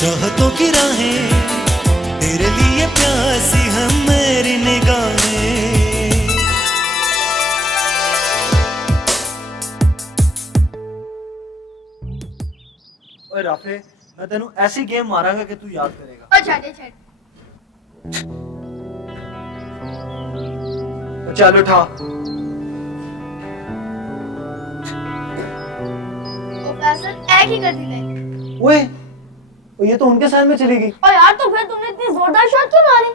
चाहतों की राहें तेरे लिए प्यासी हम मेरी निगाहें। ओए राफे, मैं तेनू ऐसी गेम मारांगा कि तू याद करेगा। चल उठा। एक ही कर दी थी। ओए, ये तो उनके साथ में चली गई। और यार तो फिर तुमने इतनी जोरदार शॉट क्यों मारी?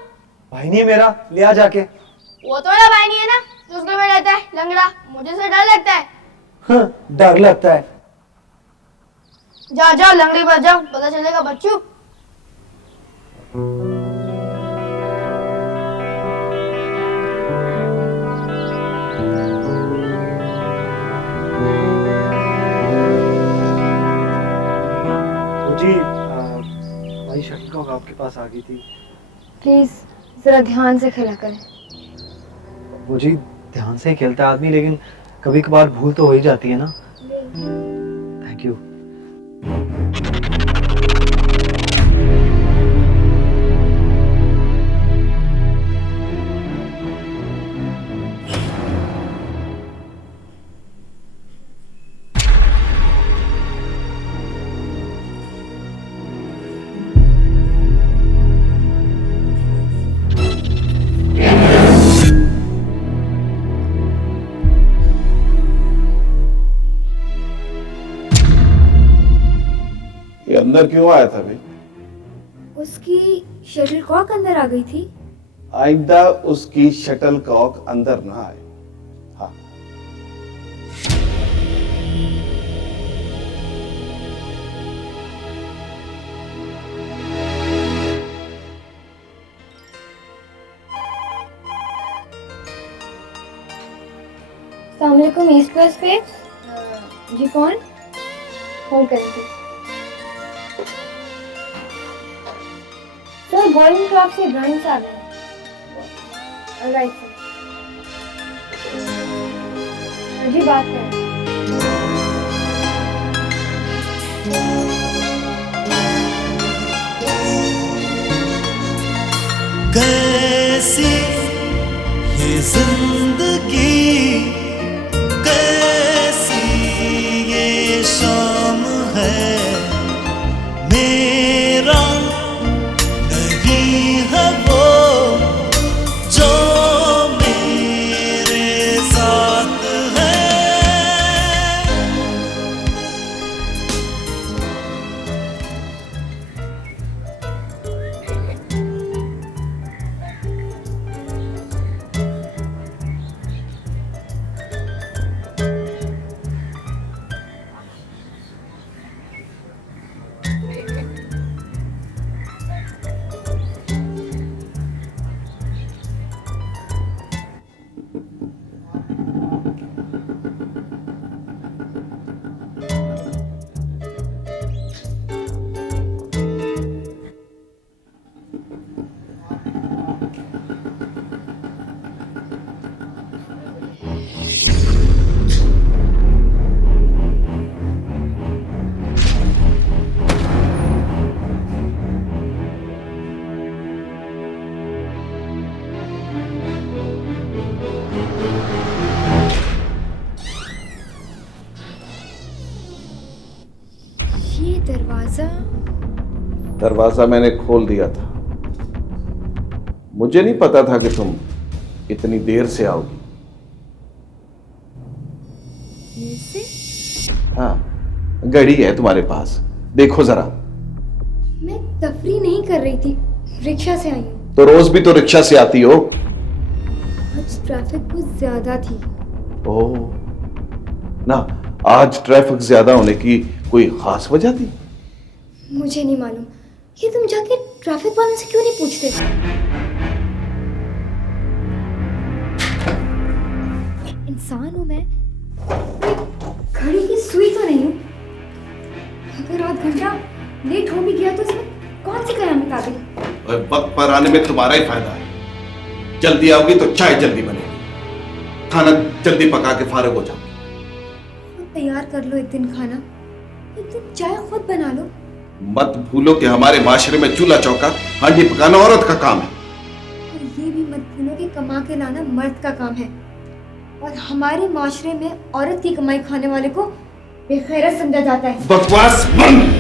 भाई नहीं है मेरा, ले आ जाके। वो तो मेरा भाई नहीं है ना, जो उसके में रहता है लंगड़ा। मुझे से डर लगता है। हाँ, डर लगता है। जा जा लंगड़ी बच जाओ, पता चलेगा बच्चू। जी भाई शटलकॉक आपके पास आ गई थी। प्लीज जरा ध्यान से खेला करें। वो जी ध्यान से ही खेलता है आदमी, लेकिन कभी कभार भूल तो हो ही जाती है ना। Thank you. अंदर क्यों आया था भाई? उसकी शटलकॉक अंदर आ गई थी। आइंदा उसकी शटल कॉक अंदर ना आए। हाँ। अस्सलाम वालेकुम ईस्ट वेस्ट फेस। जी कौन? फोन करेंगे। सर बॉलिंग क्लब से इब्राहिम साहब हैं। Right sir. जी बात करें। कैसी ये जिंदगी, कैसी ये शाम है, मेरा नहीं है वो जो मेरे साथ है। दरवाजा मैंने खोल दिया था। मुझे नहीं पता था कि तुम इतनी देर से आओगी। हाँ, घड़ी है तुम्हारे पास, देखो जरा। मैं तफरी नहीं कर रही थी, रिक्शा से आई हूँ। तो रोज भी तो रिक्शा से आती हो। आज ट्रैफिक कुछ ज्यादा थी। ओह ना, आज ट्रैफिक ज्यादा होने की कोई खास वजह थी? मुझे नहीं मालूम। ये तुम जाके ट्रैफिक वालों से क्यों नहीं पूछते? इंसान हूं मैं, घड़ी की सुई तो नहीं हूं। अगर आध घंटा लेट हो भी गया तो इसमें कौन सी कयामत आ गई? वक्त पर आने में तुम्हारा ही फायदा है। जल्दी आओगी तो चाय जल्दी बनेगी, खाना जल्दी पका के फारग हो जाओगी। खुद तैयार कर लो एक दिन खाना, एक दिन चाय खुद बना लो। मत भूलो कि हमारे माशरे में चूल्हा चौका हांडी पकाना औरत का काम है। और ये भी मत भूलो कि कमा के लाना मर्द का काम है, और हमारे माशरे में औरत की कमाई खाने वाले को बेगैरत समझा जाता है। बकवास बंद।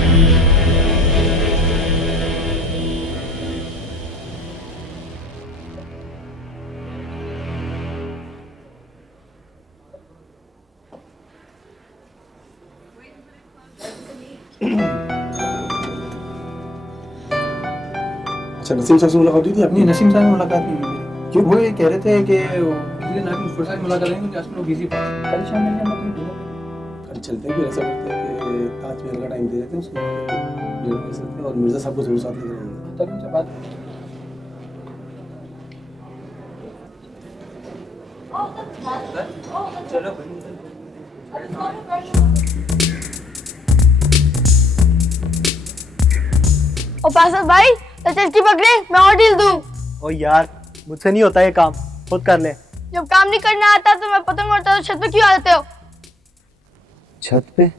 अच्छा, नसीम साहब से मुलाकात हुई थी आपकी? नहीं, नसीम साहब से मुलाकात नहीं हुई मेरी। क्यों? वो ये कह रहे थे कि किसी दिन आपकी फुर्सत मुलाकात करेंगे कि आजकल वो बिजी था। कल शाम में हम अपनी डिनर कल चलते हैं, फिर ऐसा करते हैं कि ताजमहल का टाइम दे देते हैं उसको, डिनर कर सकते हैं और मिर्जा साहब को जरूर साथ लेकर आएंगे। तक उनसे बात चलो ओ पासद भाई की पकड़े, मैं और डील दूं। ओ यार, मुझसे नहीं होता ये काम, खुद कर ले। जब काम नहीं करना आता तो मैं पतंग उड़ता हूं, छत पे क्यों आते हो? छत पे?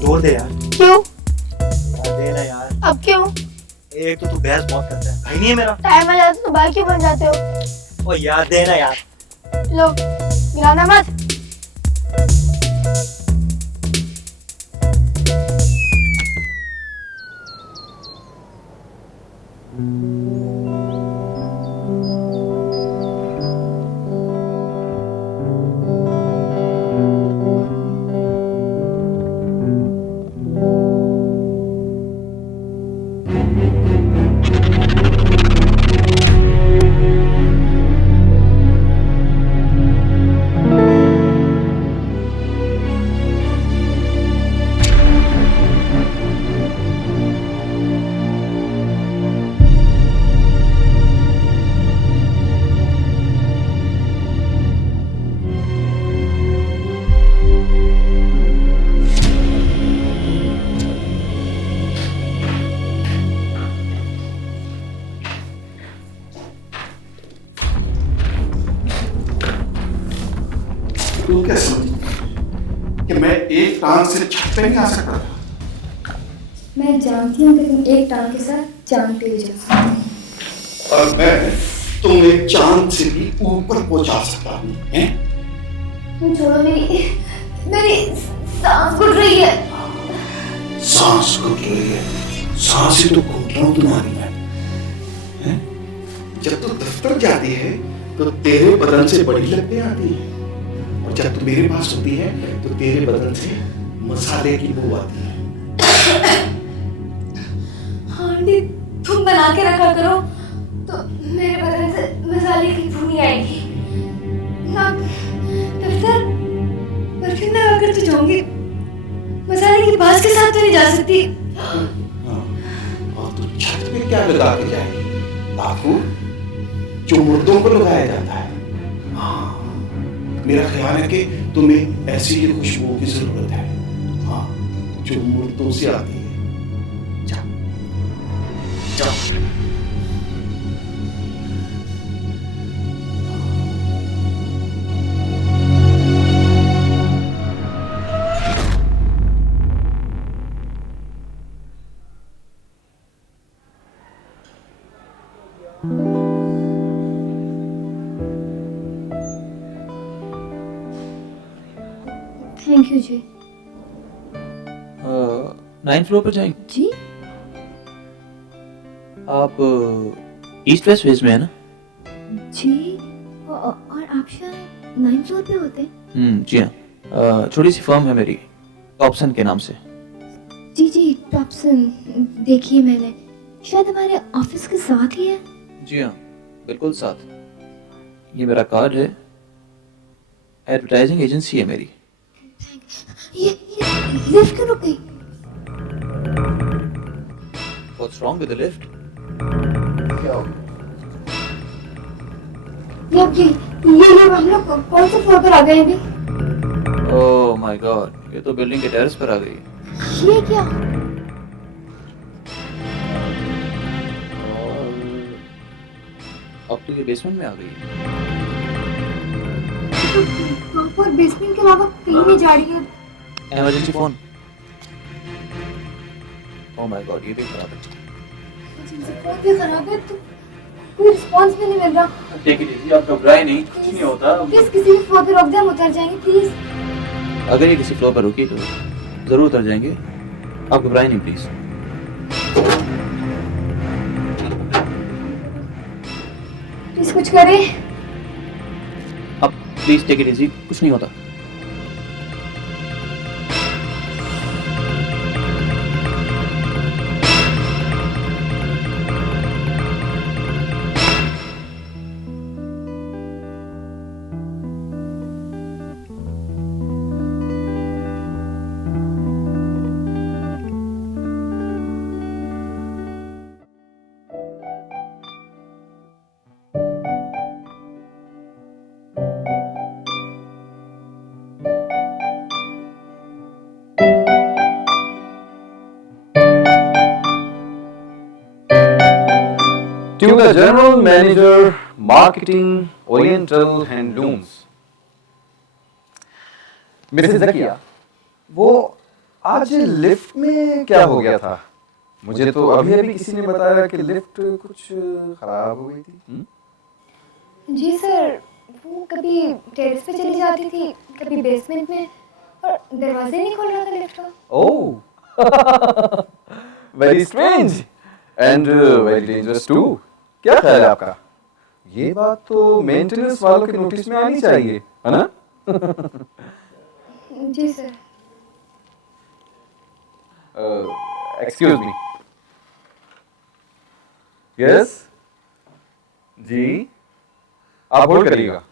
तोड़ दे यार। क्यों? यार दे ना यार। अब क्यों? एक तो तू बहस बहुत करता है, भाई नहीं है मेरा। टाइम आ जाता तो भाई क्यों बन जाते हो? ओ यार दे ना यार। लो, गिराना मत। तू क्या समझी कि मैं एक टांग से छत पे नहीं आ सकता था? मैं जानती हूँ कि तुम एक टांग के साथ चांद पे भी जा सकते हो। और मैं तुम्हें चांद से भी ऊपर पहुंचा सकता हूँ, हैं? तुम छोड़ो, मेरी मेरी सांस घुट रही है। सांस घुट रही है? सांस ही तो घुट रहा हूँ तुम्हारी मैं, हैं? जब तू दफ्तर जाती है तो तेरे बदन से बड़ी लगने आती है, और जब तू मेरे पास होती है तो तेरे बदन से मसाले की बू आती है। आंटी, तुम बना के रखा करो तो मेरे बदन से मसाले की बू नहीं आएगी ना। दफ्तर परफ्यूम लगा कर तो जाऊंगी, मसाले की बाज के साथ तो नहीं जा सकती। हाँ, और तू छत पे क्या लगा के जाएगी? लाखों जो मुर्दों को लगाया जाता है। हाँ, मेरा ख्याल है कि तुम्हें ऐसी ही खुशबू की जरूरत है, हाँ, जो मुर्दों से आती है। जाओ जाओ। Thank you ji. 9th floor पर जाएंगे। जी? आप ईस्ट वेस्ट फेज में है ना? जी, और आप शायद 9th फ्लोर पे होते हैं? जी हाँ। छोटी सी फर्म है मेरी, टॉपसन के नाम से। जी जी, टॉपसन देखिए मैंने, शायद हमारे ऑफिस के साथ ही है। जी हाँ, बिल्कुल साथ। ये मेरा कार्ड है, एडवर्टाइजिंग एजेंसी है मेरी। ये लिफ्ट क्यों रुक गई? What's wrong with the lift? ये हम लोग कौन से फ्लोर पर आ गए अभी? Oh my God. ये तो बिल्डिंग के टेरेस पर आ गई है। ये क्या? और अब तो ये बेसमेंट में आ गई है। प्रॉपर बेसमेंट के अलावा कहीं नहीं जा रही है। Emergency phone. Oh my God, ये भी खराब है। फोन भी खराब है तो कोई रिस्पांस भी नहीं मिल रहा। टेक इट इजी, आप घबराए नहीं, कुछ नहीं होता। प्लीज किसी फ्लोर पे रोक दे, हम उतर जाएंगे प्लीज। अगर ये किसी फ्लोर पर रुकी तो जरूर उतर जाएंगे, आप घबराए नहीं प्लीज। प्लीज कुछ करें। अब प्लीज टेक इट इजी, कुछ नहीं होता। To the General Manager, Marketing, Oriental Handlooms. Mrs Zakia, वो आज लिफ्ट में क्या हो गया था? मुझे तो अभी अभी किसी ने बताया कि लिफ्ट कुछ खराब हो गई थी। जी सर, वो कभी टेरेस पे चली जाती थी, कभी बेसमेंट में, और दरवाजे नहीं खोल रहा था लिफ्ट का। Oh, very strange and very dangerous too. क्या ख्याल है आपका? ये बात तो मेंटेनेंस वालों के नोटिस में आनी चाहिए, है ना? जी सर। Excuse me. यस जी, आप होल्ड करिएगा।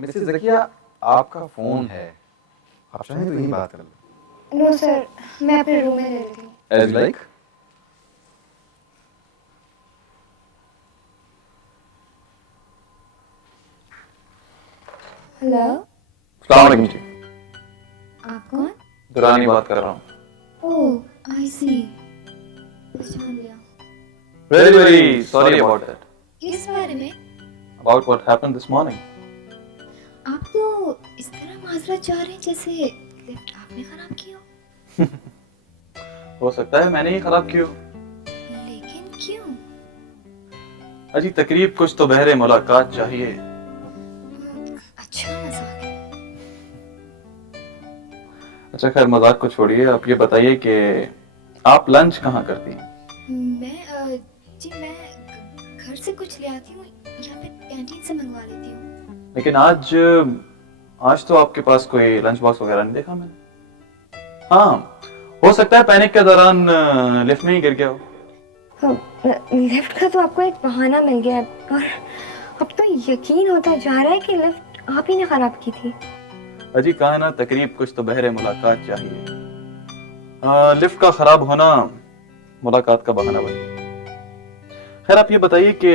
मिसेस ज़किया, आपका फोन है, आप चाहें तो यही बात कर लो। नो सर, मैं अपने रूम में ले लेती हूँ। As like. हेलो, अस्सलाम वालेकुम जी। आप कौन? दुरानी बात कर रहा हूँ। ओह, आई सी, पहचान लिया। Very very sorry about that. किस बारे में? About what happened this morning. आप तो इस तरह माजरत चाह रहे हैं जैसे लिफ्ट आपने खराब की हो। हो सकता है मैंने ही खराब की हो। लेकिन क्यों? अजी तकरीब कुछ तो बहरे मुलाकात चाहिए। अच्छा मजाक है। अच्छा खैर, मजाक को छोड़िए, आप ये बताइए कि आप लंच कहाँ करती हैं? जी मैं घर से कुछ ले आती हूँ या फिर कैंटीन से मंगवा लेती हूँ। लेकिन आज तो आपके पास कोई लंच बॉक्स वगैरह नहीं देखा मैंने। हाँ, हो सकता है पैनिक के दौरान लिफ्ट में ही गिर गया हो। लिफ्ट का तो आपको एक बहाना मिल गया है, और अब तो यकीन होता जा रहा है कि लिफ्ट आप ही ने खराब की थी। अजी कहा ना, तकरीब कुछ तो बहरे मुलाकात चाहिए। लिफ्ट का खराब होना मुलाकात का बहाना बन गया। खैर आप ये बताइए कि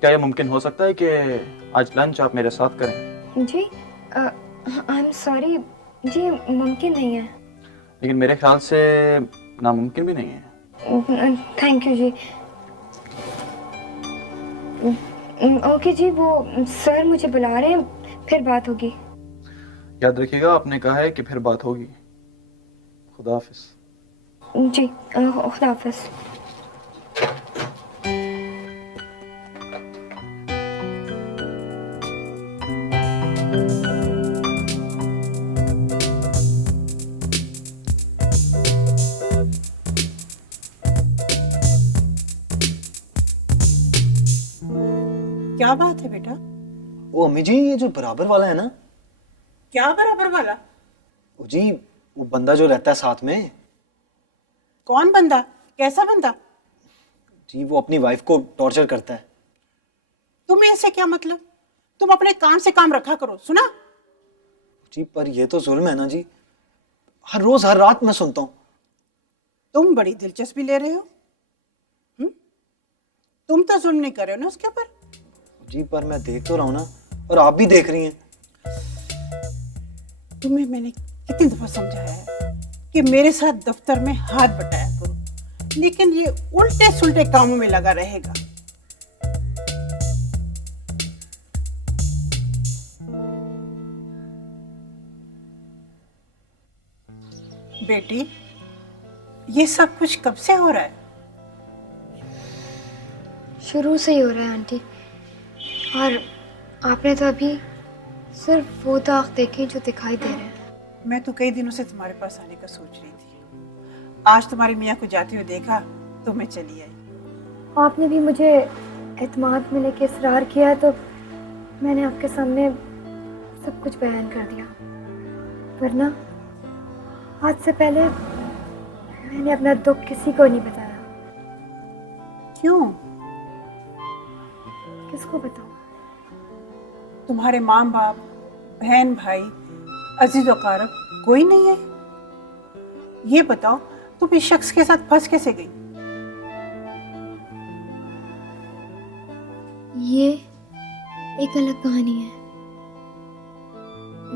क्या ये मुमकिन हो सकता है कि आज लंच आप मेरे साथ करें? जी आई एम सॉरी जी, मुमकिन नहीं है। लेकिन मेरे ख्याल से नामुमकिन भी नहीं है। थैंक यू जी। ओके जी, वो सर मुझे बुला रहे हैं, फिर बात होगी। याद रखिएगा, आपने कहा है कि फिर बात होगी। खुदा हाफिज। जी खुदा हाफिज। क्या बात है बेटा? वो अम्मी जी, ये जो बराबर वाला है ना। क्या बराबर वाला? वो जी, वो बंदा जो रहता है साथ में। कौन बंदा? कैसा बंदा? जी वो अपनी वाइफ को टॉर्चर करता है। तुम्हें इससे क्या मतलब? तुम अपने काम से काम रखा करो, सुना? जी पर ये तो जुल्म है ना जी, हर रोज हर रात मैं सुनता हूँ। तुम बड़ी दिलचस्पी ले रहे हो। तुम तो जुल्म नहीं कर रहे हो ना उसके ऊपर। जी पर मैं देख तो रहा हूँ ना, और आप भी देख रही हैं। तुम्हें मैंने कितनी दफा समझाया है कि मेरे साथ दफ्तर में हाथ बटाया करो, लेकिन ये उल्टे सुल्टे कामों में लगा रहेगा। बेटी, ये सब कुछ कब से हो रहा है? शुरू से ही हो रहा है आंटी। और आपने तो अभी सिर्फ वो दाग देखे जो दिखाई दे रहे हैं। मैं तो कई दिनों से तुम्हारे पास आने का सोच रही थी। आज तुम्हारी मियाँ को जाते हुए देखा तो मैं चली आई। आपने भी मुझे एतमाद में लेके इसरार किया तो मैंने आपके सामने सब कुछ बयान कर दिया। वरना आज से पहले मैंने अपना दुख किसी को नहीं बताया। क्यों? किसको बताऊं? तुम्हारे माँ बाप, बहन भाई, अजीज वकारब कोई नहीं है? ये बताओ तुम इस शख्स के साथ फंस कैसे गई? ये एक अलग कहानी है।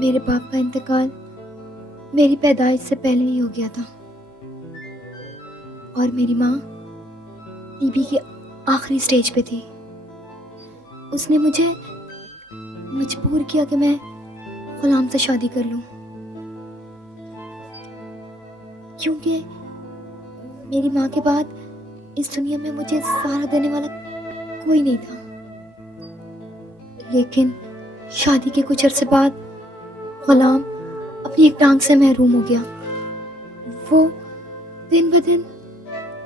मेरे बाप का इंतकाल मेरी पैदाइश से पहले ही हो गया था और मेरी माँ टीबी की आखिरी स्टेज पे थी। उसने मुझे मजबूर किया कि मैं गुलाम से शादी कर लूं, क्योंकि मेरी माँ के बाद इस दुनिया में मुझे सहारा देने वाला कोई नहीं था। लेकिन शादी के कुछ अरसे बाद गुलाम अपनी एक टांग से महरूम हो गया। वो दिन ब दिन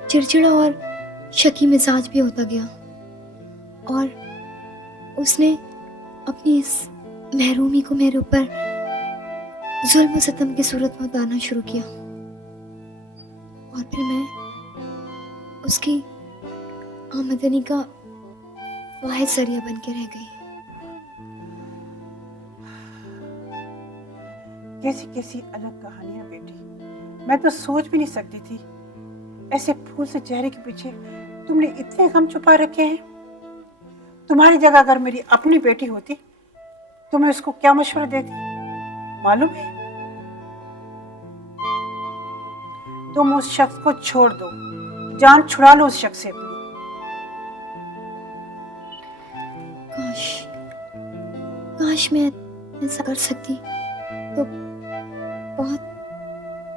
चिड़चिड़ा और शकी मिजाज भी होता गया और उसने अपनी इस महरूमी को मेरे ऊपर जुल्म सितम की सूरत में उतारना शुरू किया और फिर मैं उसकी आमदनी का वाहिद जरिया बन के रह गई। कैसी कैसी अलग कहानियां बेटी, मैं तो सोच भी नहीं सकती थी ऐसे फूल से चेहरे के पीछे तुमने इतने गम छुपा रखे हैं। तुम्हारी जगह अगर मेरी अपनी बेटी होती तो मैं उसको क्या मशवरा देती मालूम है? तुम उस शख्स को छोड़ दो, जान छुड़ा लो उस शख्स से अपनी। काश मैं ऐसा कर सकती तो बहुत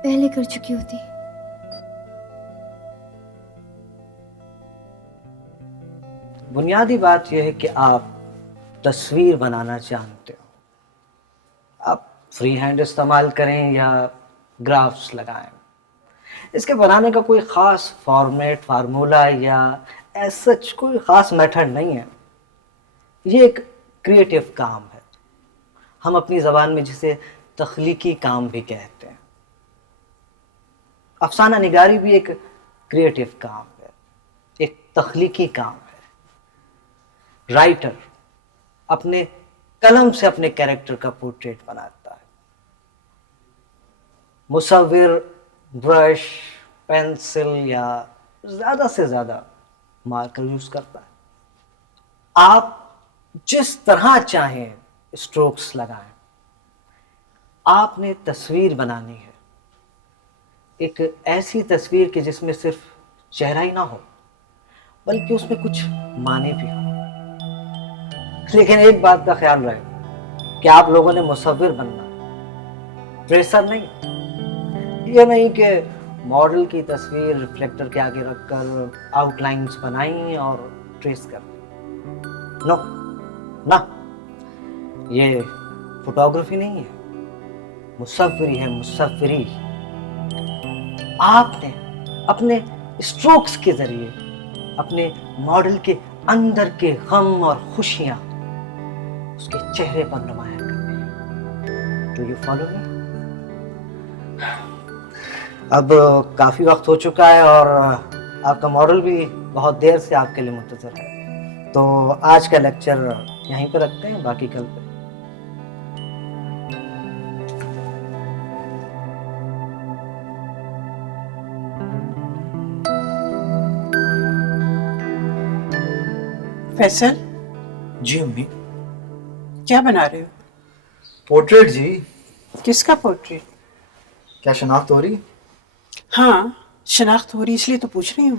पहले कर चुकी होती। बुनियादी बात यह है कि आप तस्वीर बनाना जानते हो। आप फ्री हैंड इस्तेमाल करें या ग्राफ्स लगाएं, इसके बनाने का कोई ख़ास फॉर्मेट, फार्मूला या सच कोई ख़ास मेथड नहीं है। ये एक क्रिएटिव काम है। हम अपनी ज़बान में जिसे तख्लीकी काम भी कहते हैं। अफसाना निगारी भी एक क्रिएटिव काम है, एक तख्लीकी काम है। राइटर अपने कलम से अपने कैरेक्टर का पोर्ट्रेट बनाता है। मुसव्विर ब्रश, पेंसिल या ज़्यादा से ज़्यादा मार्कर यूज़ करता है। आप जिस तरह चाहें स्ट्रोक्स लगाएं। आपने तस्वीर बनानी है, एक ऐसी तस्वीर कि जिसमें सिर्फ चेहरा ही ना हो बल्कि उसमें कुछ माने भी हो। लेकिन एक बात का ख्याल रहे कि आप लोगों ने मुसव्विर बनना, ट्रेसर नहीं। ये नहीं कि मॉडल की तस्वीर रिफ्लेक्टर के आगे रखकर आउटलाइंस बनाई और ट्रेस कर दी। नो ना, ये फोटोग्राफी नहीं है, मुसव्विरी है, मुसव्विरी। आपने अपने स्ट्रोक्स के जरिए अपने मॉडल के अंदर के गम और खुशियां उसके चेहरे पर नुमाया करनी है। Do you follow me? अब काफी वक्त हो चुका है और आपका मॉडल भी बहुत देर से आपके लिए मुंतजर है, तो आज का लेक्चर यहीं पे रखते हैं, बाकी कल पे। फैसल, जी अम्मी। क्या बना रहे हो? पोर्ट्रेट जी। किसका पोर्ट्रेट? क्या शनाख्त हो रही है? हाँ, शनाख्त हो रही इसलिए तो पूछ रही हूँ।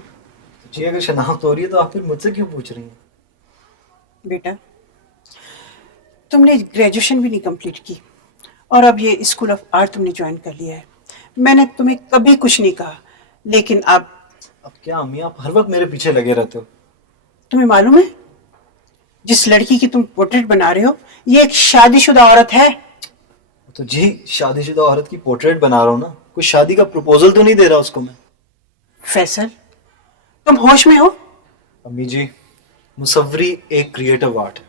जी अगर शनाख्त हो रही है तो आप फिर मुझसे क्यों पूछ रही हैं? बेटा, तुमने ग्रेजुएशन भी नहीं कंप्लीट की और अब ये स्कूल ऑफ आर्ट तुमने ज्वाइन कर लिया है। मैंने तुम्हें कभी कुछ नहीं कहा, लेकिन अब क्या अम्मी आप हर वक्त मेरे पीछे लगे रहते हो? तुम्हें मालूम है जिस लड़की की तुम पोर्ट्रेट बना रहे हो ये एक शादीशुदा औरत है। तो जी शादीशुदा औरत की पोर्ट्रेट बना रहा हूँ ना, कोई शादी का प्रपोजल तो नहीं दे रहा उसको मैं। फैसल, तुम होश में हो? अम्मी जी, मुसव्वरी एक क्रिएटिव आर्ट है।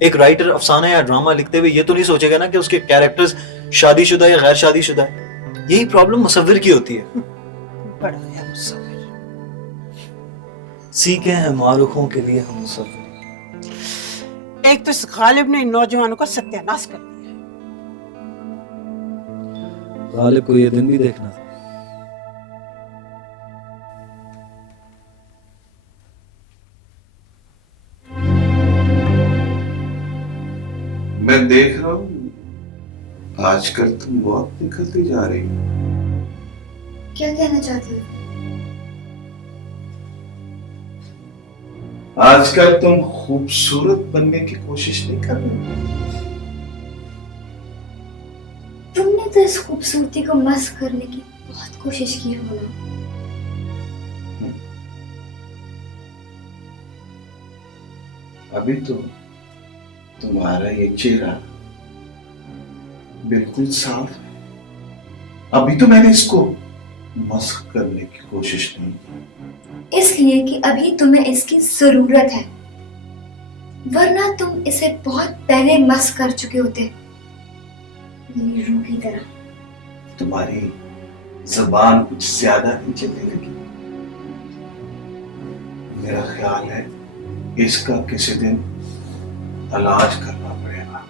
एक राइटर अफसाना या ड्रामा लिखते हुए ये तो नहीं सोचेगा ना कि उसके कैरेक्टर्स शादीशुदा या गैर शादीशुदा है। यही प्रॉब्लम मुसव्विर की होती है। बड़ा है मुसव्विर। सीखे हैं मारूखों के लिए हम मुसव्विर। एक तो इस गालिब ने इन नौजवानों का सत्यानाश कर दिया। गालिब को ये दिन भी देखना था। मैं देख रहा हूँ आजकल तुम बहुत निकलती जा रही हो। क्या कहना चाहती हो? आजकल तुम खूबसूरत बनने की कोशिश नहीं कर रही। तुमने तो इस खूबसूरती को मस्त करने की बहुत कोशिश की हो ना। अभी तो तुम्हारा ये चेहरा बिल्कुल साफ है। अभी तो मैंने इसको मस्क करने की कोशिश नहीं की। इसलिए कि अभी तुम्हें इसकी जरूरत है, वरना तुम इसे बहुत पहले मस्क कर चुके होते, मेरी रूह की तरह। तुम्हारी जबान कुछ ज्यादा ही चलने लगी। मेरा ख्याल है इसका किसी दिन इलाज करना पड़ेगा।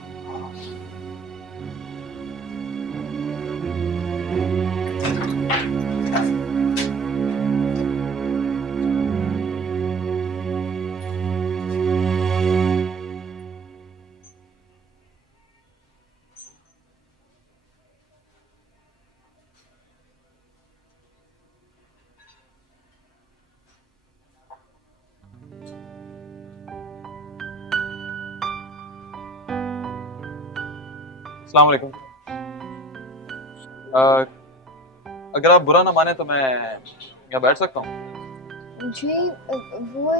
अस्सलाम वालेकुम। अगर आप बुरा ना माने तो मैं यहाँ बैठ सकता हूँ? जी वो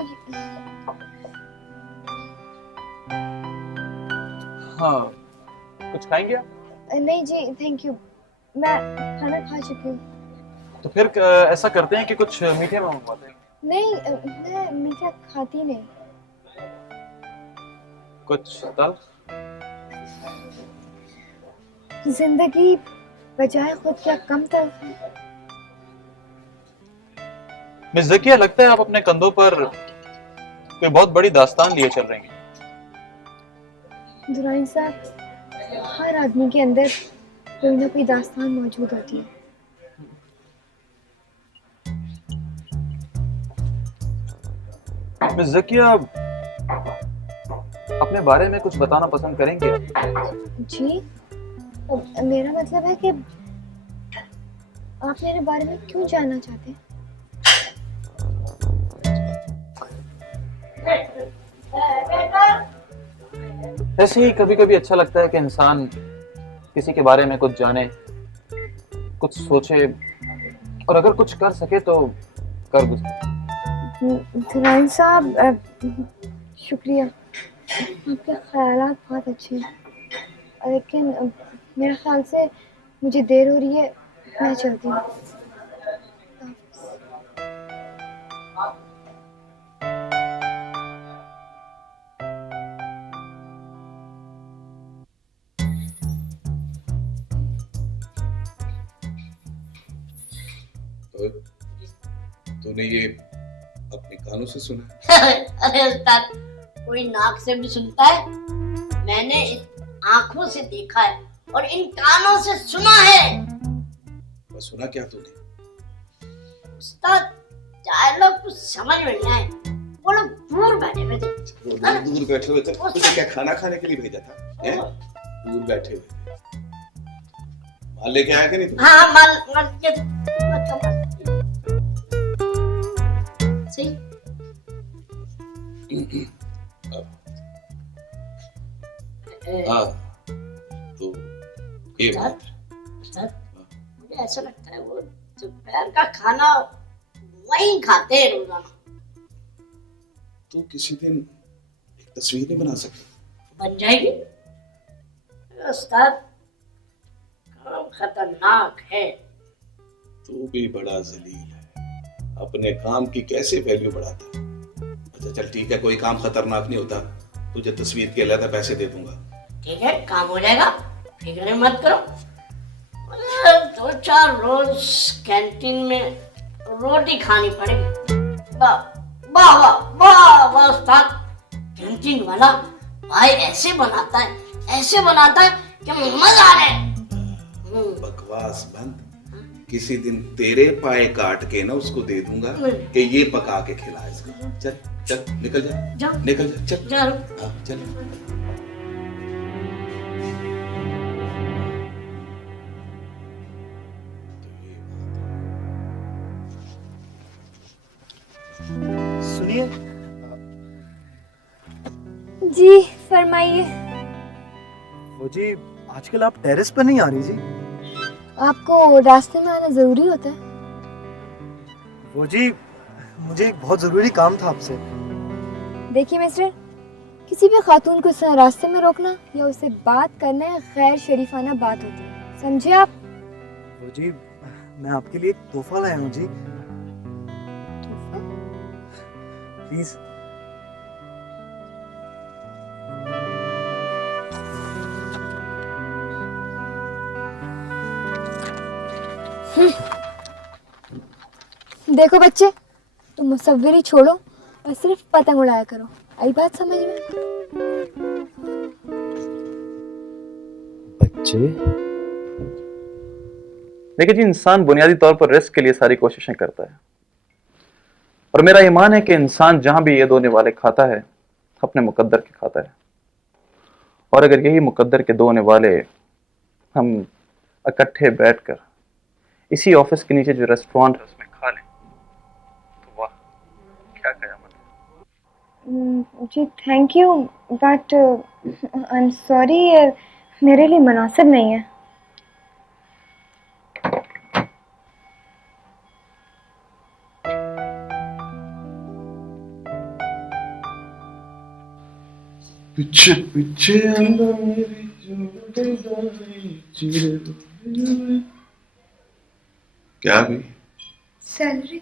हाँ, कुछ खाएंगे आप? नहीं जी थैंक यू, मैं खाना खा चुकी हूँ। तो फिर ऐसा करते हैं कि कुछ मीठे में मंगवाते हैं। नहीं मैं मीठा खाती नहीं। कुछ तल्ख? जिंदगी बजाय खुद क्या कम तल्ख है। मिस ज़किया, लगता है आप अपने कंधों पर कोई बहुत बड़ी दास्तान लिए चल रही हैं। दुरानी साहब, हर आदमी के अंदर कोई ना कोई दास्तान मौजूद होती है। मिस ज़किया, अपने बारे में कुछ बताना पसंद करेंगे? जी मेरा मतलब है कि आप मेरे बारे में क्यों जानना चाहते हैं? ऐसे ही कभी कभी अच्छा लगता है कि इंसान किसी के बारे में कुछ जाने, कुछ सोचे और अगर कुछ कर सके तो कर गुजरे। दुरानी साहब शुक्रिया, आपके ख्यालात बहुत अच्छे हैं, लेकिन मेरे ख्याल से मुझे देर हो रही है, मैं चलती हूँ। तूने ये अपने कानों से सुना? अरे उस्ताद, कोई नाक से भी सुनता है? मैंने आंखों से देखा है और इन कानों से सुना है। बस सुना क्या तूने? उस्ताद, डायलॉग कुछ समझ में नहीं आए। वो लोग दूर बैठे हुए थे। दूर बैठे हुए थे? तुझे क्या खाना खाने के लिए भेजा था? दूर बैठे हुए थे। माल लेके आया कि नहीं तू? हाँ माल माल ये सही। हाँ तो ये बात सर मुझे ऐसा लगता है वो दोपहर का खाना वहीं खाते हैं रोजाना। तू किसी दिन एक तस्वीर नहीं बना सकती? बन जाएगी उस्ताद, काम खतरनाक है। तू भी बड़ा जलील है, अपने काम की कैसे वैल्यू बढ़ाता है। अच्छा चल ठीक है, कोई काम खतरनाक नहीं होता, तुझे तस्वीर के अलग पैसे दे दूंगा। ठीक है काम हो जाएगा, फिक्र मत करो। 2-4 रोज कैंटीन में रोटी खानी पड़ेगी। वाह वाह वाह वाह वाह उस्ताद, कैंटीन वाला भाई ऐसे बनाता है कि मजा आ जाए। बकवास बंद, किसी दिन तेरे पाए काट के ना उसको दे दूंगा कि ये पका के खिला इसको। चल चल निकल जा, निकल जा, चल चल हाँ, चल। सुनिए जी फरमाइए। वो जी आजकल आप टेरेस पर नहीं आ रही जी। आपको रास्ते में आना जरूरी होता है? वो जी मुझे एक बहुत जरूरी काम था आपसे। देखिए मिस्टर, किसी भी खातून को रास्ते में रोकना या उससे बात करना गैर शरीफाना बात होती है, समझे आप? वो जी मैं आपके लिए एक तोहफा लाया हूँ जी, प्लीज। देखो बच्चे, तुम मुसव्विरी छोड़ो और सिर्फ पतंग उड़ाया करो। आई बात समझ में? बच्चे देखिए जी, इंसान बुनियादी तौर पर रिस्क के लिए सारी कोशिशें करता है, और मेरा ईमान है कि इंसान जहां भी ये दो निवाले खाता है अपने मुकद्दर के खाता है। और अगर यही मुकद्दर के दो निवाले हम इकट्ठे बैठकर इसी ऑफिस के नीचे जो रेस्टोरेंट है उसमें खा लें तो वाह क्या कयामत है। जी thank you, but I am sorry, मेरे लिए मुनासिब नहीं है। पीछे पीछे अंदर मेरी जो क्या भी सैलरी?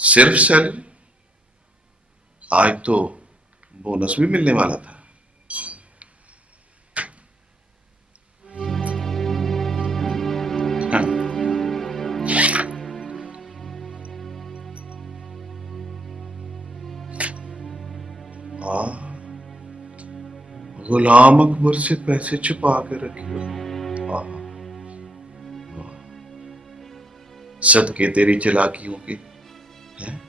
सिर्फ सैलरी? आज तो बोनस भी मिलने वाला था। हाँ। गुलाम अकबर से पैसे छुपा के रखे। सदके तेरी चालाकियों के हैं?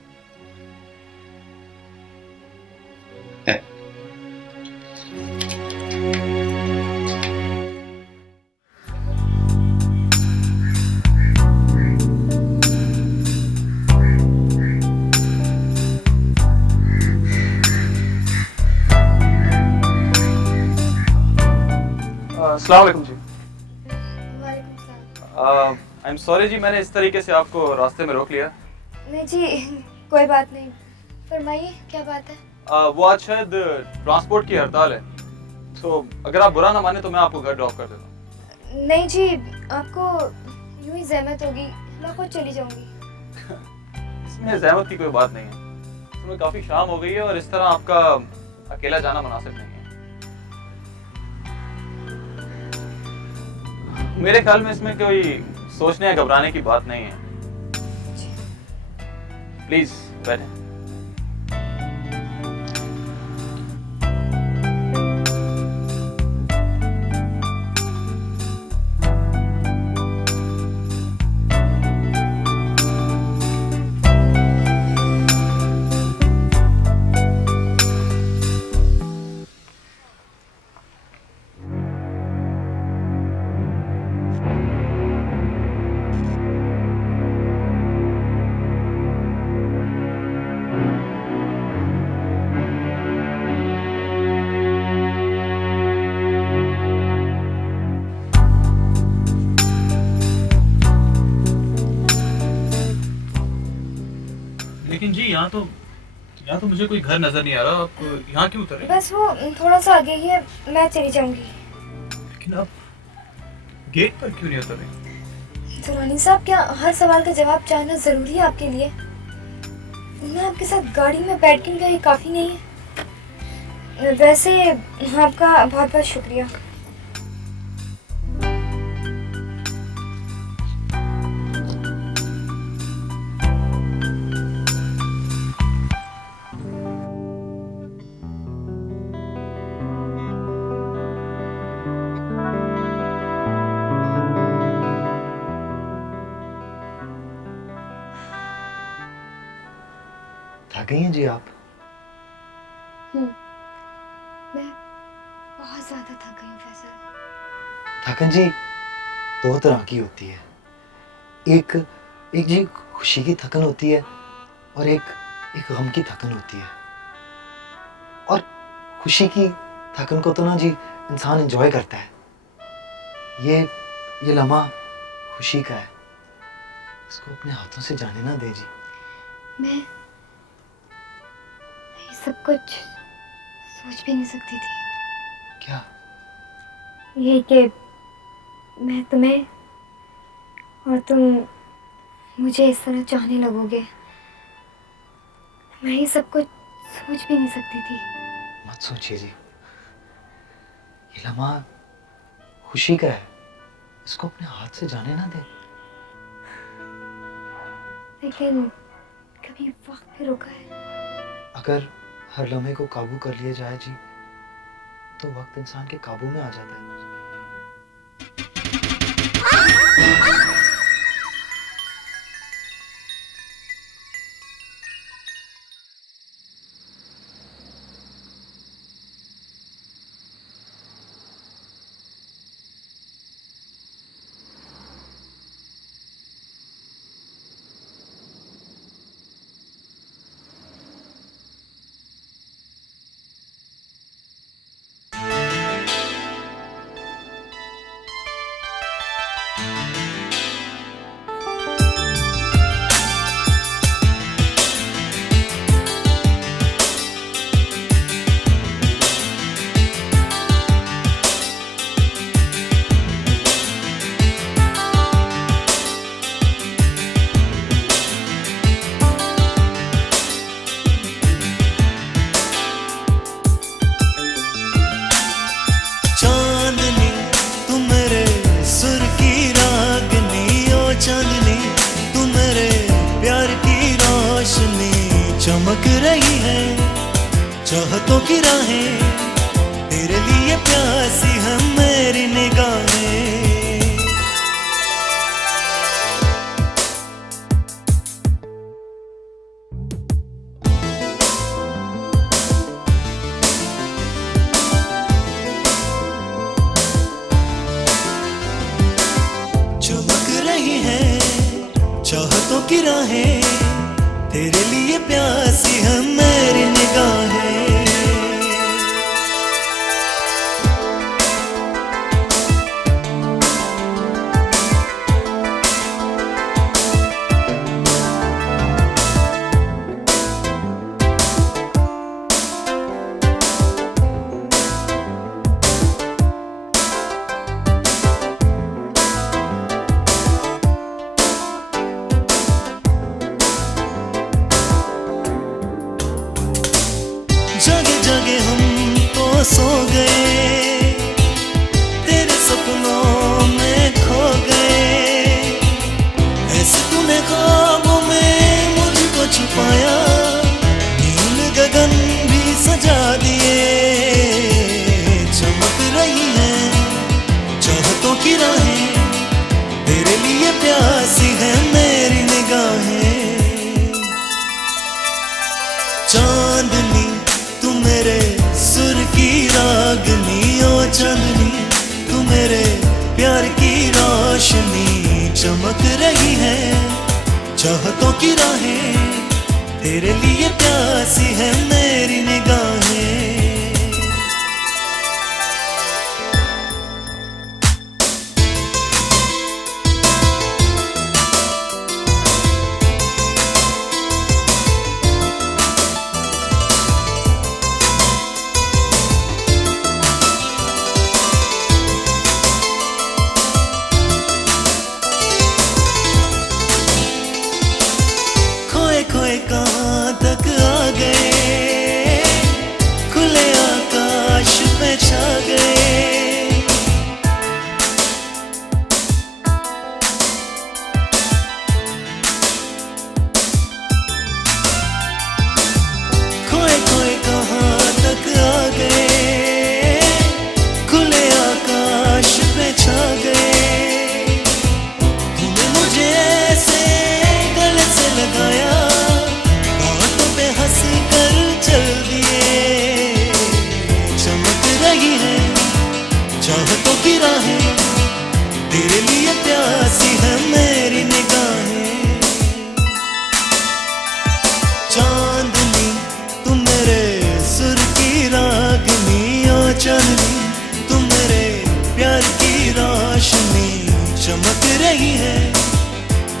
अस्सलाम वालेकुम जी। वालेकुम सलाम। आई एम सॉरी जी, मैंने इस तरीके से आपको रास्ते में रोक लिया। नहीं जी कोई बात नहीं, फरमाइए क्या बात है? वो आज शायद ट्रांसपोर्ट की हड़ताल है, तो अगर आप बुरा ना माने तो मैं आपको घर ड्रॉप कर देता हूँ। नहीं जी, आपको यूं ही जहमत होगी, मैं खुद चली जाऊंगी। इसमें जहमत की कोई बात नहीं है, तुम्हें काफी शाम हो गई है और इस तरह आपका अकेला जाना मुनासिब नहीं है। मेरे ख्याल में इसमें कोई सोचने या घबराने की बात नहीं है। प्लीज बैठें। यहाँ तो मुझे कोई घर नजर नहीं आ रहा। आप यहाँ क्यों उतरे? बस वो थोड़ा सा आगे ही है, मैं चली जाऊंगी। लेकिन आप गेट पर क्यों नहीं उतरे? दुरानी साहब, क्या हर सवाल का जवाब जानना जरूरी है आपके लिए? मैं आपके साथ गाड़ी में बैठ के गई काफी नहीं है। वैसे आपका बहुत बहुत शुक्रिया। थक गई हैं जी आप? मैं बहुत ज्यादा थक गई हूँ फैसल। थकन जी दो तरह की होती है। एक जी खुशी की थकन होती है और एक गम की थकन होती है। और खुशी की थकन को तो ना जी इंसान एंजॉय करता है। ये लम्हा खुशी का है, इसको अपने हाथों से जाने ना दे जी। मैं ये सब कुछ सोच भी नहीं सकती थी। क्या? ये कि मैं तुम्हें और तुम मुझे इस तरह चाहने लगोगे, मैं ये सब कुछ सोच भी नहीं सकती थी। मत सोचिए जी, ये लम्हा खुशी का है, इसको अपने हाथ से जाने ना दे। लेकिन कभी वक्त भी रुका है? अगर हर लम्हे को काबू कर लिया जाए जी, तो वक्त इंसान के काबू में आ जाता है। चमक रही है चाहतों की राहें, तेरे लिए प्यासी है मेरी निगाहें। चमक रही है चाहतों की राहें, तेरे लिए प्यासी है मेरी निगाहें। जगे जगे हम तो सो गए, तेरे सपनों में खो गए। ऐसे तूने ख्वाबों में मुझको छुपाया, नील गगन भी सजा दिए। चमक रही है चाहतों की राहें, तेरे लिए प्यासी है मेरी निगाहें। चांदनी तू मेरे सुर की रागनी, ओ चांदनी तू मेरे प्यार की रोशनी। चमक रही है चाहतों की राहें, तेरे लिए प्यासी है मेरी निगाहें।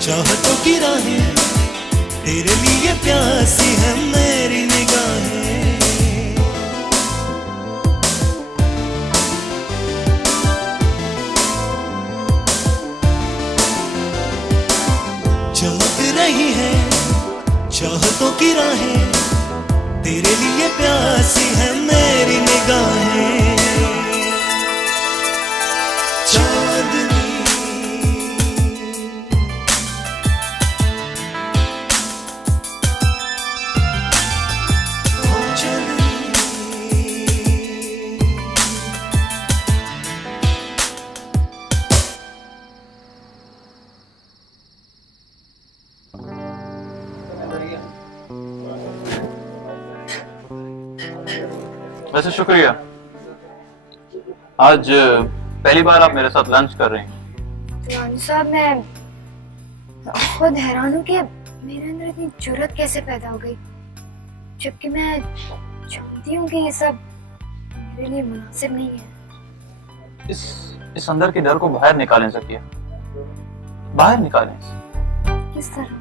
चाहतों की राहें तेरे लिए प्यासी है मेरी निगाहें। चमक रही है चाहतों की राहें तेरे लिए प्यासी है मेरी निगाहें। चांदनी वैसे शुक्रिया, आज पहली बार आप मेरे साथ लंच कर रही हैं। रानी साहब, मैं खुद हैरान हूँ कि मेरे अंदर इतनी जुर्रत कैसे पैदा हो गई, जबकि मैं जानती हूँ कि ये सब मेरे लिए मुनासिब नहीं है। इस अंदर के डर को बाहर निकालें ज़किया, बाहर निकालें। किस तरह?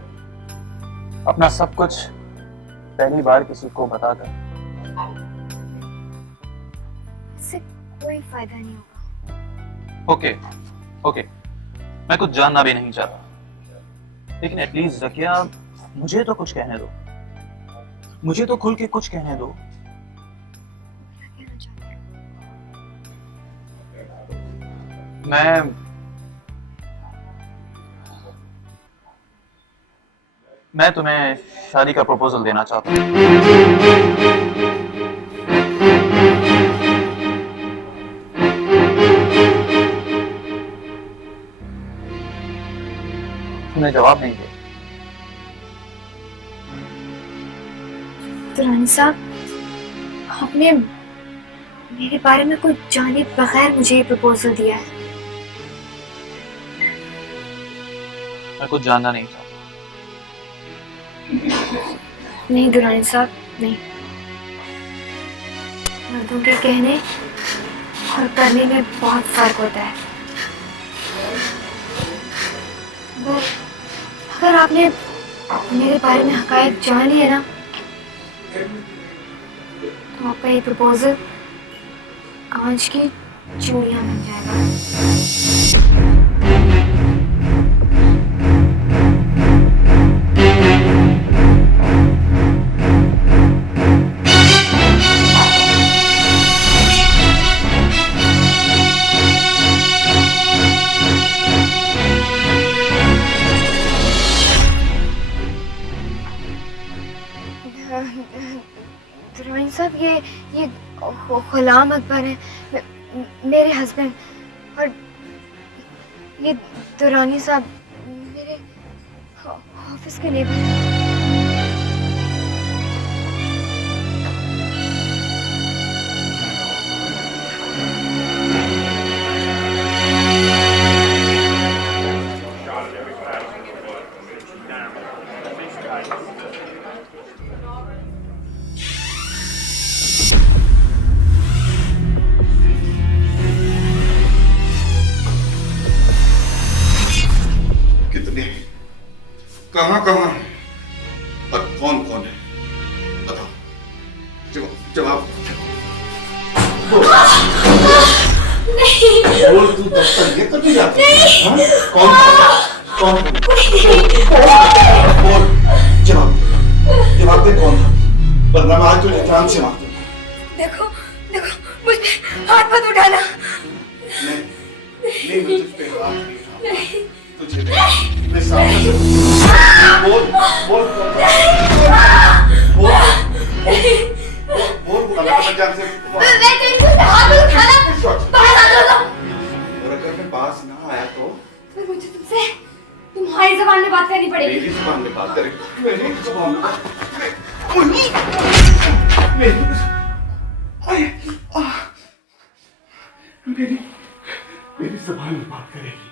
अपना सब कुछ पहली बार किसी को बताकर। इससे कोई फायदा नहीं होगा। ओके ओके, मैं कुछ जानना भी नहीं चाहता, लेकिन एटलीस्ट ज़किया मुझे तो कुछ कहने दो, मुझे तो खुल के कुछ कहने दो। क्या कहना चाहते हो? मैं तुम्हें शादी का प्रपोजल देना चाहता हूँ। तुमने जवाब नहीं दिया। तो रानी साहब, आपने मेरे बारे में कुछ जाने बगैर मुझे ये प्रपोजल दिया है। मैं कुछ जानना नहीं चाहता। नहीं दुरानी साहब, नहीं। मर्दों के कहने और करने में बहुत फर्क होता है। अगर आपने मेरे बारे में हकायत जान ली है ना, तो आपका ये प्रपोजल कांच की चूड़ियां बन जाएगा। दुरानी साहब, ये गुलाम अकबर है, मेरे हस्बैंड, और ये दुरानी साहब मेरे ऑफिस के नेबर हैं। कहाँ कहाँ और कौन कौन है, बताओ, जवाब बोल। तू दफ्तर ये करने जाती है? कौन कौन बोल, जवाब दे कौन था, वरना मैं आज तुझे जान से मार दूंगा। देखो देखो, मुझ पे हाथ मत उठाना। नहीं, मैं तुझ पे हाथ नहीं उठाऊंगा, तुझे मैं सामने से बोल बोल जान से और अगर मैं पास ना आया तो फिर मुझे तुमसे तुम्हारी ज़बान में बात करनी पड़ेगी। मेरी ज़बान में बात करें, मेरी ज़बान में मेरी ज़बान में बात करेगी।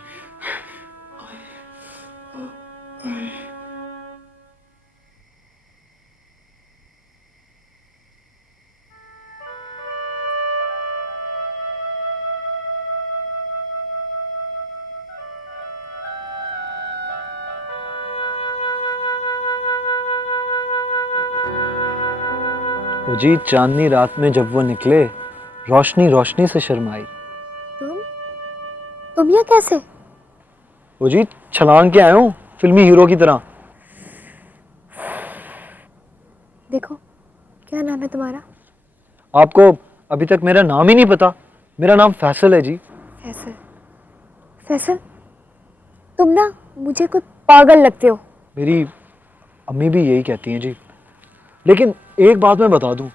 वो जी चांदनी रात में जब वो निकले, रोशनी रोशनी से शर्माई। तुम यहाँ कैसे? वो जी छलांग के आया हूँ फिल्मी हीरो की तरह। देखो, क्या नाम है तुम्हारा? आपको अभी तक मेरा नाम ही नहीं पता? मेरा नाम फैसल है जी। फैसल? फैसल, तुम ना मुझे कुछ पागल लगते हो। मेरी अम्मी भी यही कहती हैं जी। लेकिन एक बात मैं बता दूं,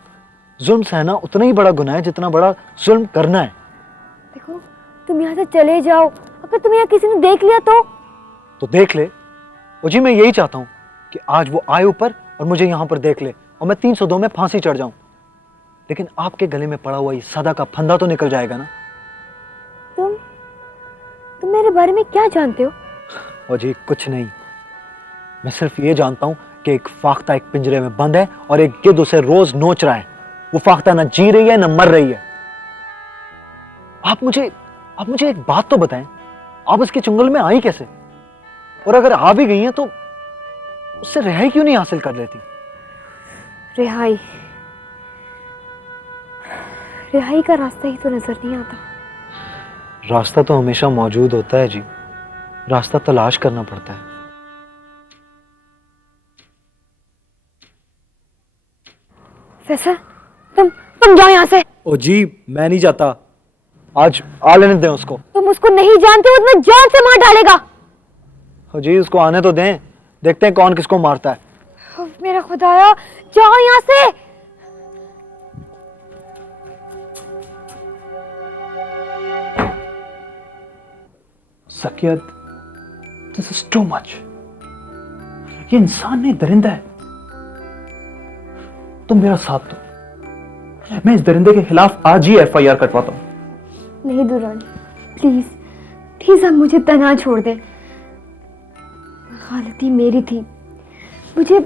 जुल्म सहना उतना ही बड़ा गुनाह है जितना बड़ा जुल्म करना है। देखो, तुम यहाँ से चले जाओ, अगर तुम्हें यहाँ किसी ने देख लिया तो देख ले। वो जी मैं यही चाहता हूँ कि आज वो आए ऊपर और मुझे यहाँ पर देख ले और मैं 302 में फांसी चढ़ जाऊं। लेकिन आपके गले में पड़ा हुआ ये सदा का फंदा तो निकल जाएगा ना। तुम मेरे बारे में क्या जानते हो? और जी कुछ नहीं, मैं सिर्फ ये जानता हूँ कि एक फाख्ता एक पिंजरे में बंद है और एक गिद्ध उसे रोज नोच रहा है। वो फाख्ता ना जी रही है ना मर रही है। आप मुझे एक बात तो बताएं, आप उसके चुंगल में आई कैसे? और अगर आ भी गई हैं तो उससे रिहाई क्यों नहीं हासिल कर लेती? रिहाई का रास्ता ही तो नजर नहीं आता। रास्ता तो हमेशा मौजूद होता है जी, रास्ता तलाश करना पड़ता है। फैसल, तुम जाओ यहाँ से। ओ जी मैं नहीं जाता, आज आ लेने दें उसको। तुम उसको नहीं जानते, वो तुम्हें जान से मार डालेगा। ओ जी उसको आने तो दें, देखते हैं कौन किसको मारता है। मेरा खुदाया, जाओ यहाँ से। सकियत, दिस इज टू मच। ये इंसान नहीं दरिंदा है। तुम मेरा साथ दो, मैं इस दरिंदे के खिलाफ आज ही FIR कटवाता हूं। नहीं दुरानी, प्लीज आप मुझे तन्हा छोड़ दें। गलती मेरी थी, मुझे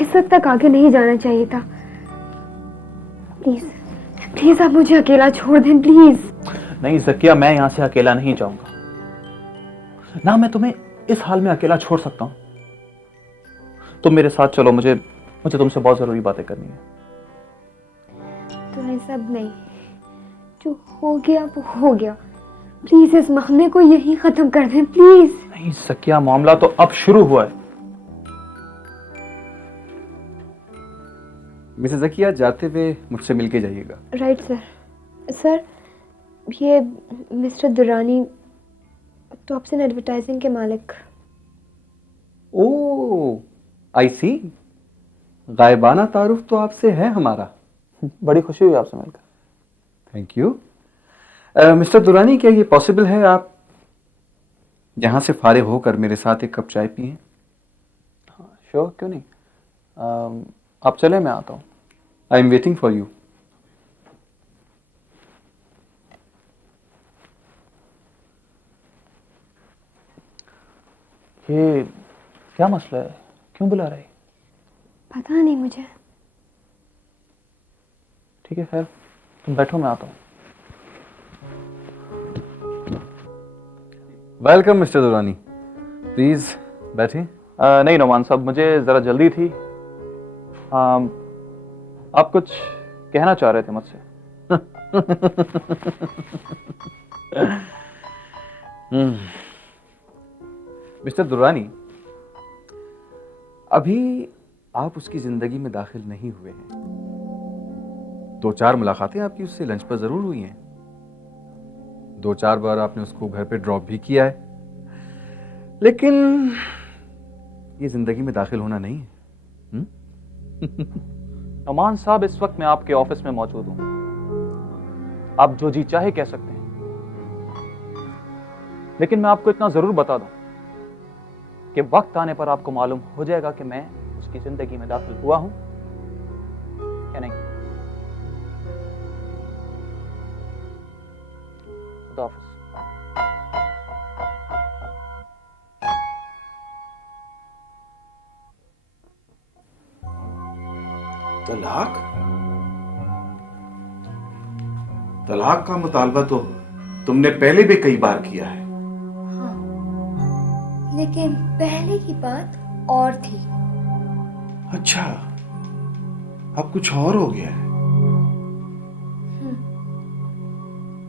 इस हद तक आगे नहीं जाना चाहिए था। प्लीज आप मुझे अकेला छोड़ दें, प्लीज। नहीं ज़किया, मैं यहां से अकेला नहीं जाऊंगा ना। मैं तुम्हें इस हाल में अकेला छोड़ सकता हूं। तुम मेरे साथ चलो, मुझे तुमसे बहुत जरूरी बातें करनी है। तो ये सब नहीं, जो हो गया वो हो गया। प्लीज इस मामले को यहीं खत्म कर दें, प्लीज। नहीं ज़किया, मामला तो अब शुरू हुआ है। मिसेस ज़किया, जाते हुए मुझसे मिलके जाइएगा। राइट सर, ये मिस्टर दुरानी टॉप्सन एडवर्टाइजिंग के मालिक। ओह, आई सी। गायबाना तारुफ तो आपसे है हमारा। बड़ी खुशी हुई आपसे मिलकर। Thank you. मिस्टर दुरानी, क्या ये पॉसिबल है आप यहाँ से फारिग होकर मेरे साथ एक कप चाय पिएं? हाँ श्योर, क्यों नहीं। आप चले, मैं आता हूँ। I am waiting for you. ये क्या मसला है, क्यों बुला रही? पता नहीं मुझे। ठीक है, खैर तुम बैठो, मैं आता हूँ। वेलकम मिस्टर दुरानी, प्लीज बैठें। नहीं नोमान साहब, मुझे ज़रा जल्दी थी। आप कुछ कहना चाह रहे थे मुझसे। मिस्टर दुरानी, अभी आप उसकी जिंदगी में दाखिल नहीं हुए हैं। 2-4 मुलाकातें आपकी उससे लंच पर जरूर हुई हैं। 2-4 बार आपने उसको घर पे ड्रॉप भी किया है, लेकिन ये जिंदगी में दाखिल होना नहीं है। नोमान साहब, इस वक्त मैं आपके ऑफिस में मौजूद हूं। आप जो जी चाहे कह सकते हैं, लेकिन मैं आपको इतना जरूर बता दूं कि वक्त आने पर आपको मालूम हो जाएगा कि मैं उसकी जिंदगी में दाखिल हुआ हूं या नहीं। खुदा हाफिज। तलाक का मुतालबा तो तुमने पहले भी कई बार किया है। हाँ, लेकिन पहले की बात और थी। अच्छा, अब कुछ और हो गया है।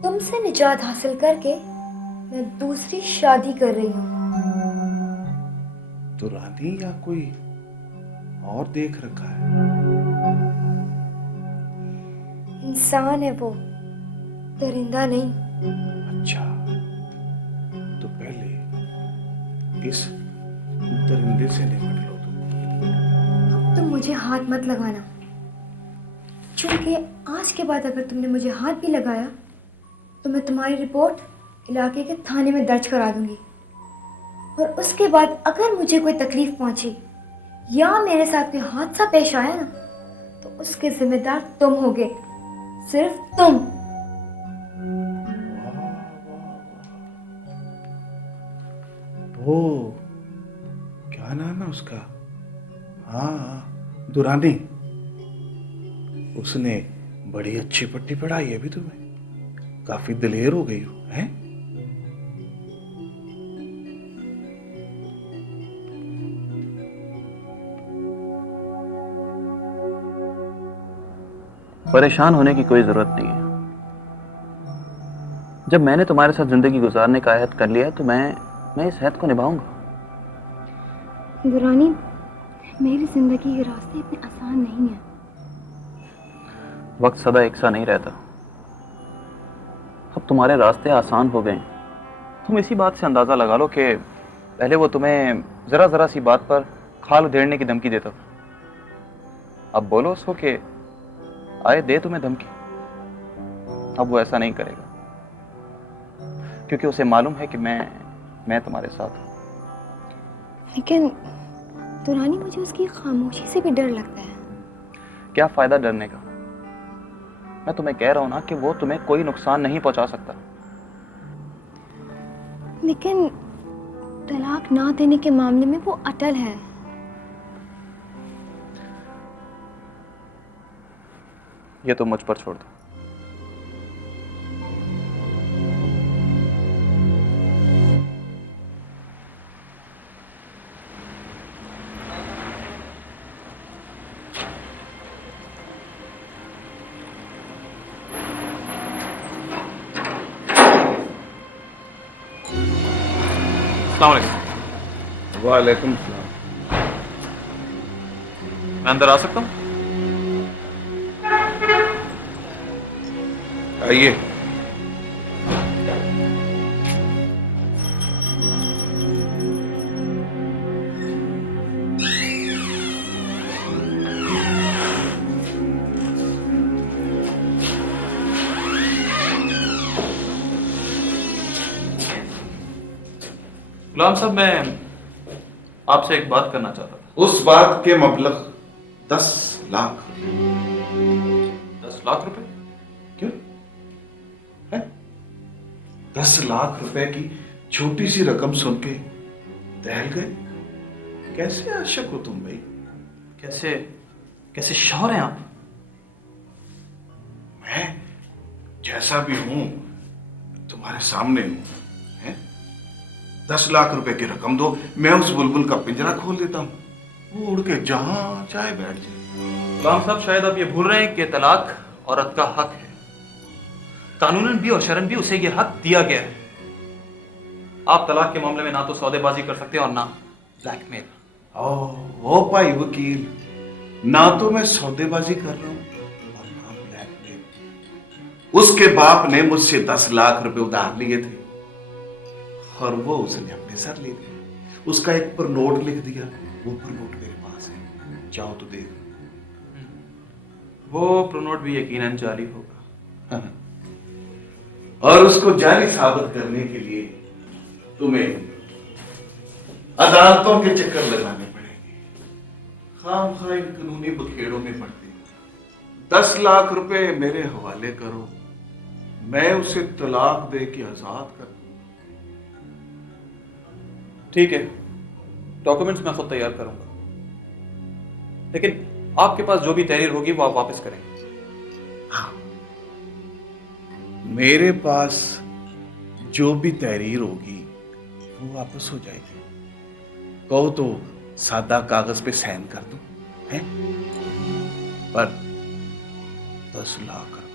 तुमसे निजात हासिल करके मैं दूसरी शादी कर रही हूँ। तो रानी या कोई और देख रखा है? इंसान है वो, दरिंदा नहीं। अच्छा, तो पहले इस दरिंदे से निपट लो तुम। तुम मुझे हाथ मत लगाना, क्योंकि आज के बाद अगर तुमने मुझे हाथ भी लगाया तो मैं तुम्हारी रिपोर्ट इलाके के थाने में दर्ज करा दूंगी। और उसके बाद अगर मुझे कोई तकलीफ पहुंची या मेरे साथ कोई हादसा पेश आया ना, तो उसके जिम्मेदार तुम होगे, सिर्फ तुम। वो क्या नाम है उसका? हाँ, दुरानी। उसने बड़ी अच्छी पट्टी पढ़ाई है भी तुम्हें, काफी दिलेर हो गई हो, हैं? परेशान होने की कोई जरूरत नहीं है। जब मैंने तुम्हारे साथ जिंदगी गुजारने का अहद कर लिया है तो मैं इस अहद को निभाऊंगा। दुरानी, मेरी जिंदगी के रास्ते इतने आसान नहीं है। वक्त सदा एक सा नहीं रहता। अब तुम्हारे रास्ते आसान हो गए। तुम इसी बात से अंदाजा लगा लो कि पहले वो तुम्हें जरा सी बात पर खाल उधेड़ने की धमकी देता था। अब बोलो उसको कि आए दे तुम्हें धमकी। अब वो ऐसा नहीं करेगा, क्योंकि उसे मालूम है कि मैं तुम्हारे साथ हूं। लेकिन दुरानी, मुझे उसकी खामोशी से भी डर लगता है। क्या फायदा डरने का? मैं तुम्हें कह रहा हूं ना कि वो तुम्हें कोई नुकसान नहीं पहुंचा सकता। लेकिन तलाक ना देने के मामले में वो अटल है। ये तो मुझ पर छोड़ दो। वालेकुम सलाम। मैं अंदर आ सकता हूँ? आइए। गुलाम साहब, मैं आपसे एक बात करना चाहता था। उस बात के मबलग 10 लाख। 10 लाख रुपए? क्यों है? 10 लाख रुपए की छोटी सी रकम सुन के दहल गए? कैसे आशिक हो तुम भाई? कैसे शौहर हैं आप? मैं जैसा भी हूं तुम्हारे सामने हूं, हैं? 10 लाख रुपए की रकम दो, मैं उस बुलबुल का पिंजरा खोल देता हूं, वो उड़ के जहां चाहे बैठ जाए। गुलाम साहब, शायद आप ये भूल रहे हैं कि तलाक औरत का हक है। कानूनन भी और शरन भी उसे ये हक दिया गया है। आप तलाक के मामले में ना तो सौदेबाजी कर सकते और ना ब्लैकमेल। ओ भाई वकील, ना तो मैं सौदेबाजी कर रहा हूं और ना ब्लैकमेल। उसके बाप ने मुझसे 10 लाख रुपए उधार लिए थे और वो उसने अपने सर ले लिया। उसका एक पर नोट लिख दिया, वो पर नोट मेरे पास है, चाहो तो देख। वो प्रोनोट भी यकीनन जाली होगा। और उसको जाली साबित करने के लिए तुम्हें अदालतों के चक्कर लगाने पड़ेंगे। खामखा इन कानूनी बखेड़ों में पड़ते। 10 लाख रुपए मेरे हवाले करो, मैं उसे तलाक दे के आजाद कर दूंगा। ठीक है, डॉक्यूमेंट्स मैं खुद तैयार करूंगा, लेकिन आपके पास जो भी तहरीर होगी वो आप वापस करेंगे। हाँ, मेरे पास जो भी तहरीर होगी वो वापस हो जाएगी। कहो तो सादा कागज पे साइन कर दो, हैं? पर 10 लाख रुपए।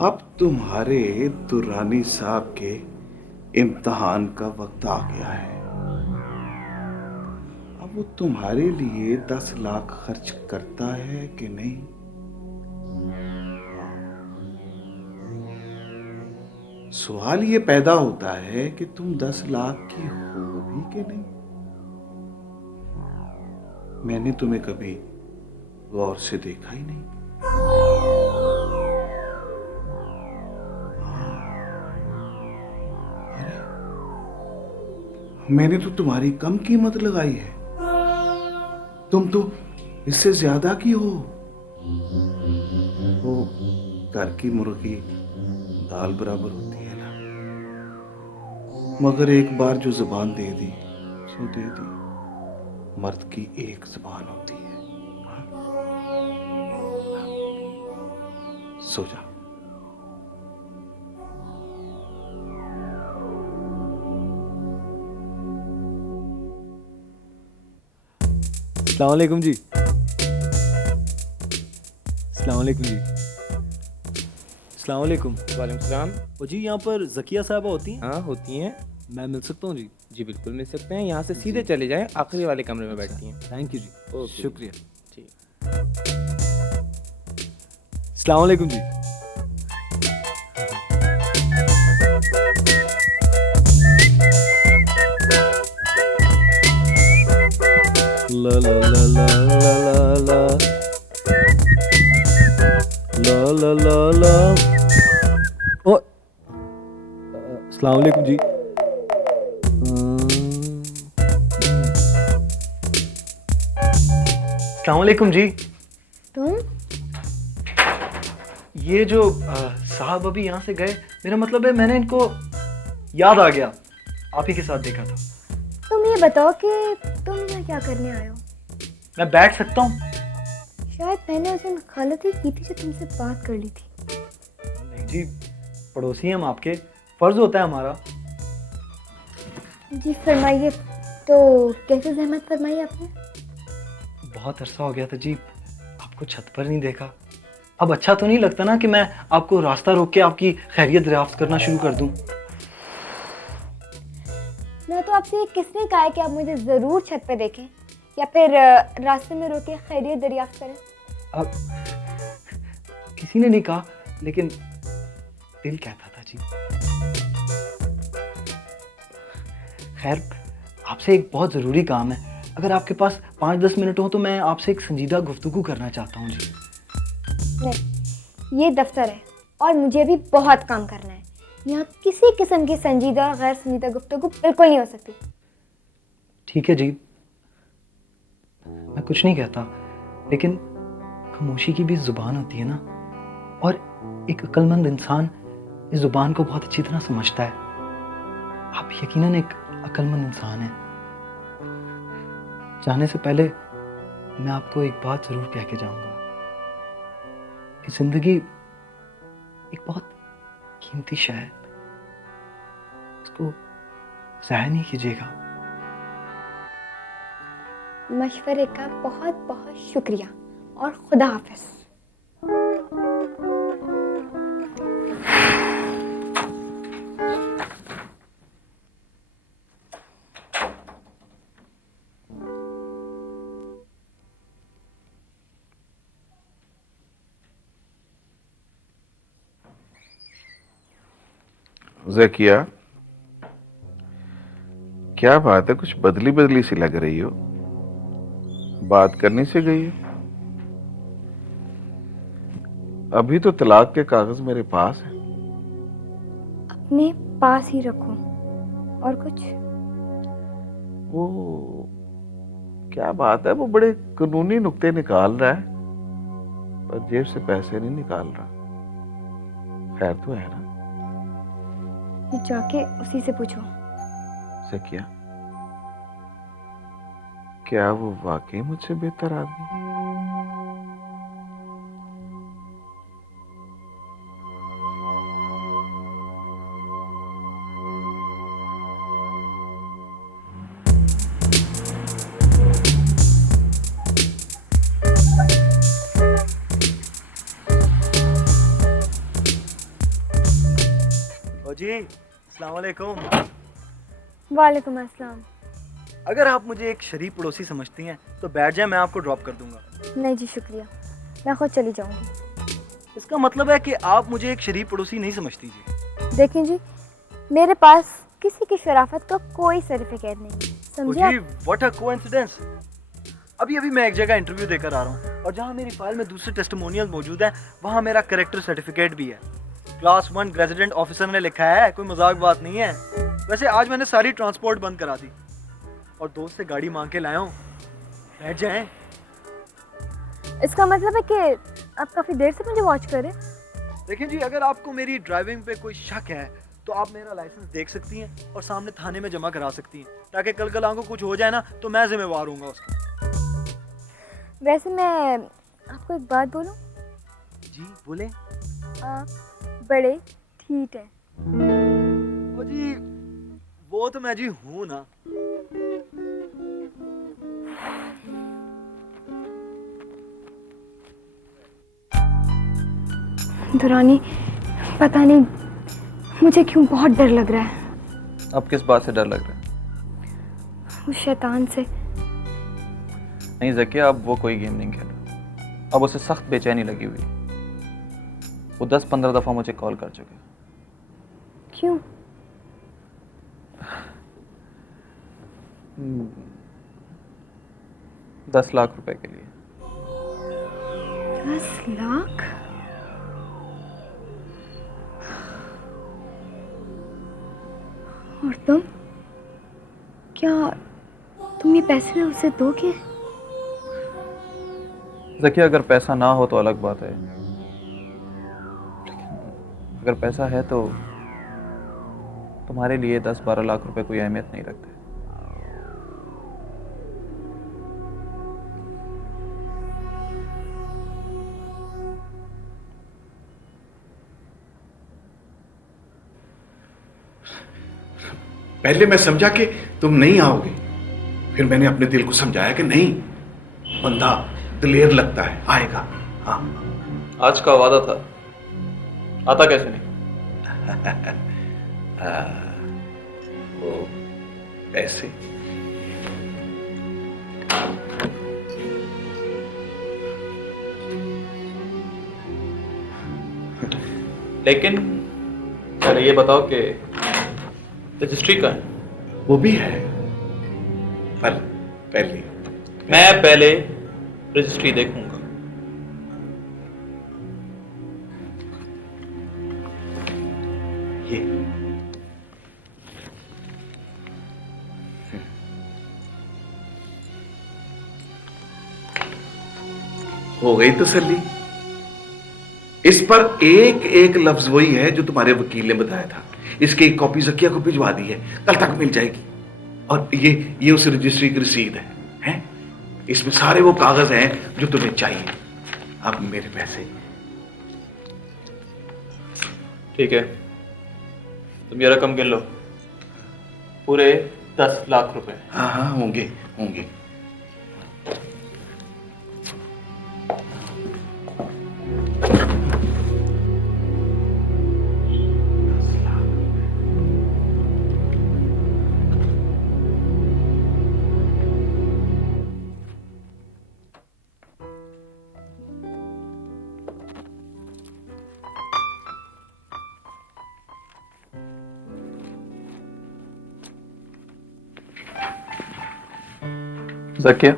अब तुम्हारे दुरानी साहब के इम्तिहान का वक्त आ गया है। अब वो तुम्हारे लिए 10 लाख खर्च करता है कि नहीं? सवाल ये पैदा होता है कि तुम 10 लाख की हो भी कि नहीं। मैंने तुम्हें कभी गौर से देखा ही नहीं। मैंने तो तुम्हारी कम कीमत लगाई है, तुम तो इससे ज्यादा की हो। वो घर की मुर्गी दाल बराबर होती है ना, मगर एक बार जो जुबान दे दी सो दे दी। मर्द की एक जुबान होती है। सो जा। अस्सलाम वालेकुम जी। अस्सलाम वालेकुम जी। अस्सलाम वालेकुम। वालेकुम सलाम। ओ जी, यहाँ पर ज़किया साहबा होती हैं? हाँ होती हैं। मैं मिल सकता हूँ जी? जी बिल्कुल मिल सकते हैं। यहाँ से सीधे चले जाएं, आखिरी वाले कमरे में बैठती हैं। थैंक यू जी। ओके। शुक्रिया। ठीक। अस्सलाम वालेकुम जी। ला ला ला ला ला ला ला ला ला ला। ओ अस्सलाम वालेकुम जी। अस्सलाम वालेकुम जी। तुम? ये जो साहब अभी यहाँ से गए, मेरा मतलब है मैंने इनको याद आ गया, आप ही के साथ देखा था। तुम ये बताओ कि तुम यहाँ क्या करने आए हो? मैं बैठ सकता हूँ? शायद मैंने उस दिन गलती की थी जो तुमसे बात कर ली थी। नहीं जी, पड़ोसी हैं हम आपके, फर्ज होता है हमारा। जी फरमाइए, तो कैसे जहमत फरमाई आपने? बहुत अरसा हो गया था जी, आपको छत पर नहीं देखा। अब अच्छा तो नहीं लगता ना कि मैं आपको रास्ता रोक के आपकी खैरियत दरियाफ्त करना शुरू कर दूं। ना तो आपसे ये किसने कहा है कि आप मुझे ज़रूर छत पे देखें या फिर रास्ते में रोक के खैरियत दरियाफ्त करें? अब किसी ने नहीं कहा, लेकिन दिल कहता था जी। खैर, आपसे एक बहुत ज़रूरी काम है। अगर आपके पास 5-10 मिनट हो तो मैं आपसे एक संजीदा गुफ्तगू करना चाहता हूँ जी। नहीं, ये दफ्तर है और मुझे भी बहुत काम करना है। यहाँ किसी किस्म की संजीदा गैर संजीदा गुफ्तगू बिल्कुल नहीं हो सकती। ठीक है जी, मैं कुछ नहीं कहता, लेकिन खामोशी की भी ज़ुबान होती है ना, और एक अक्लमंद इंसान इस ज़ुबान को बहुत अच्छी तरह समझता है। आप यकीनन एक अक्लमंद इंसान हैं। जाने से पहले मैं आपको एक बात ज़रूर कह के जाऊंगा कि ज़िंदगी एक बहुत कीमती शय है, इसको ज़ाया नहीं कीजिएगा। मशवरे का बहुत बहुत शुक्रिया और खुदा हाफिज। ज़किया, क्या बात है, कुछ बदली बदली सी लग रही हो। बात करने से गई हो? अभी तो तलाक के कागज मेरे पास है। अपने पास ही रखो। और कुछ? वो क्या बात है, वो बड़े कानूनी नुक्ते निकाल रहा है, पर जेब से पैसे नहीं निकाल रहा। खैर तो है ना? ये जाके उसी से पूछो। से क्या वो वाकई मुझसे बेहतर आदमी है? ओ जी, अस्सलाम वालेकुम। वालेकुम अस्सलाम। अगर आप मुझे एक शरीफ पड़ोसी समझती हैं तो बैठ जाए, मैं आपको ड्रॉप कर दूंगा। नहीं जी शुक्रिया, मैं खुद चली जाऊंगी। इसका मतलब है कि आप मुझे एक शरीफ पड़ोसी नहीं समझती जी। देखें जी, मेरे पास किसी की शराफत का कोई सर्टिफिकेट नहीं है, ओ समझे जी, आप? What a coincidence. अभी मैं एक जगह इंटरव्यू देकर आ रहा हूँ और जहाँ मेरी फाइल में दूसरे टेस्टिमोनियल मौजूद हैं, वहाँ मेरा कैरेक्टर सर्टिफिकेट भी है। क्लास 1 ग्रेजुएट ऑफिसर ने लिखा है, कोई मजाक बात नहीं है। वैसे आज मैंने सारी ट्रांसपोर्ट बंद करा दी और दोस्त से गाड़ी मांग के लाया हूँ। बैठ जाएं। इसका मतलब है कि आप काफी देर से मुझे वॉच कर रहे हैं। देखें जी, अगर आपको मेरी ड्राइविंग पे कोई शक है तो आप मेरा लाइसेंस देख सकती हैं और सामने थाने में जमा करा सकती हैं, ताकि कल को कुछ हो जाए ना तो मैं जिम्मेवार हूँगा उसका। वैसे मैं आपको एक बात बोलूं? जी बोले। आप बड़े ठीक हैं। ओ जी, वो तो मैं जी हूँ ना। दुरानी, पता नहीं मुझे क्यों बहुत डर लग रहा है। अब किस बात से डर लग रहा है? उस शैतान से। नहीं ज़किया, अब वो कोई गेम नहीं खेल रहा। अब उसे सख्त बेचैनी लगी हुई है। वो 10-15 दफ़ा मुझे कॉल कर चुके। क्यों? 10 लाख रुपए के लिए। 10 लाख? और तुम? क्या तुम ये पैसे उसे दोगे? ज़किया, अगर पैसा ना हो तो अलग बात है, अगर पैसा है तो तुम्हारे लिए 10-12 लाख रुपए कोई अहमियत नहीं रखते। पहले मैं समझा कि तुम नहीं आओगे, फिर मैंने अपने दिल को समझाया कि नहीं, बंदा दिलेर लगता है, आएगा। हाँ, आज का वादा था, आता कैसे नहीं? वो पैसे। लेकिन पहले ये बताओ कि रजिस्ट्री का है? वो भी है, पर पहले मैं पहले रजिस्ट्री देखूंगा। ये हो गई तसल्ली। इस पर एक एक लफ्ज वही है जो तुम्हारे वकील ने बताया था। इसकी एक कॉपी ज़किया को भिजवा दी है, कल तक मिल जाएगी। और ये उस रजिस्ट्री की रसीद है, हैं? इसमें सारे वो कागज हैं जो तुम्हें चाहिए। अब मेरे पैसे। ठीक है, तुम ये रकम गिन लो, पूरे 10 लाख रुपए। हाँ हाँ, होंगे होंगे। जकिया,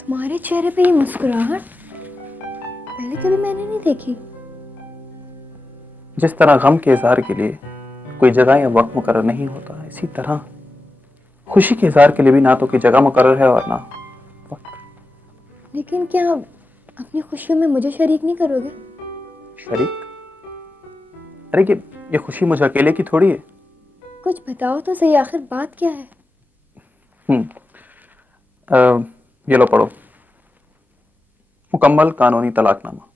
तुम्हारे चेहरे पे ये मुस्कुराहट पहले कभी मैंने नहीं देखी। जिस तरह गम के इजहार के लिए कोई जगह या वक्त मुकर्रर नहीं होता, इसी तरह खुशी के इजहार के लिए भी ना तो कोई जगह मुकर्रर है और ना वक्त। लेकिन क्या आप अपनी खुशियों में मुझे शरीक नहीं करोगे? शरीक? अरे ये खुशी मुझे अकेले की थोड़ी है। कुछ बताओ तो सही, आखिर बात क्या है? ये लो पढ़ो, मुकम्मल कानूनी तलाकनामा।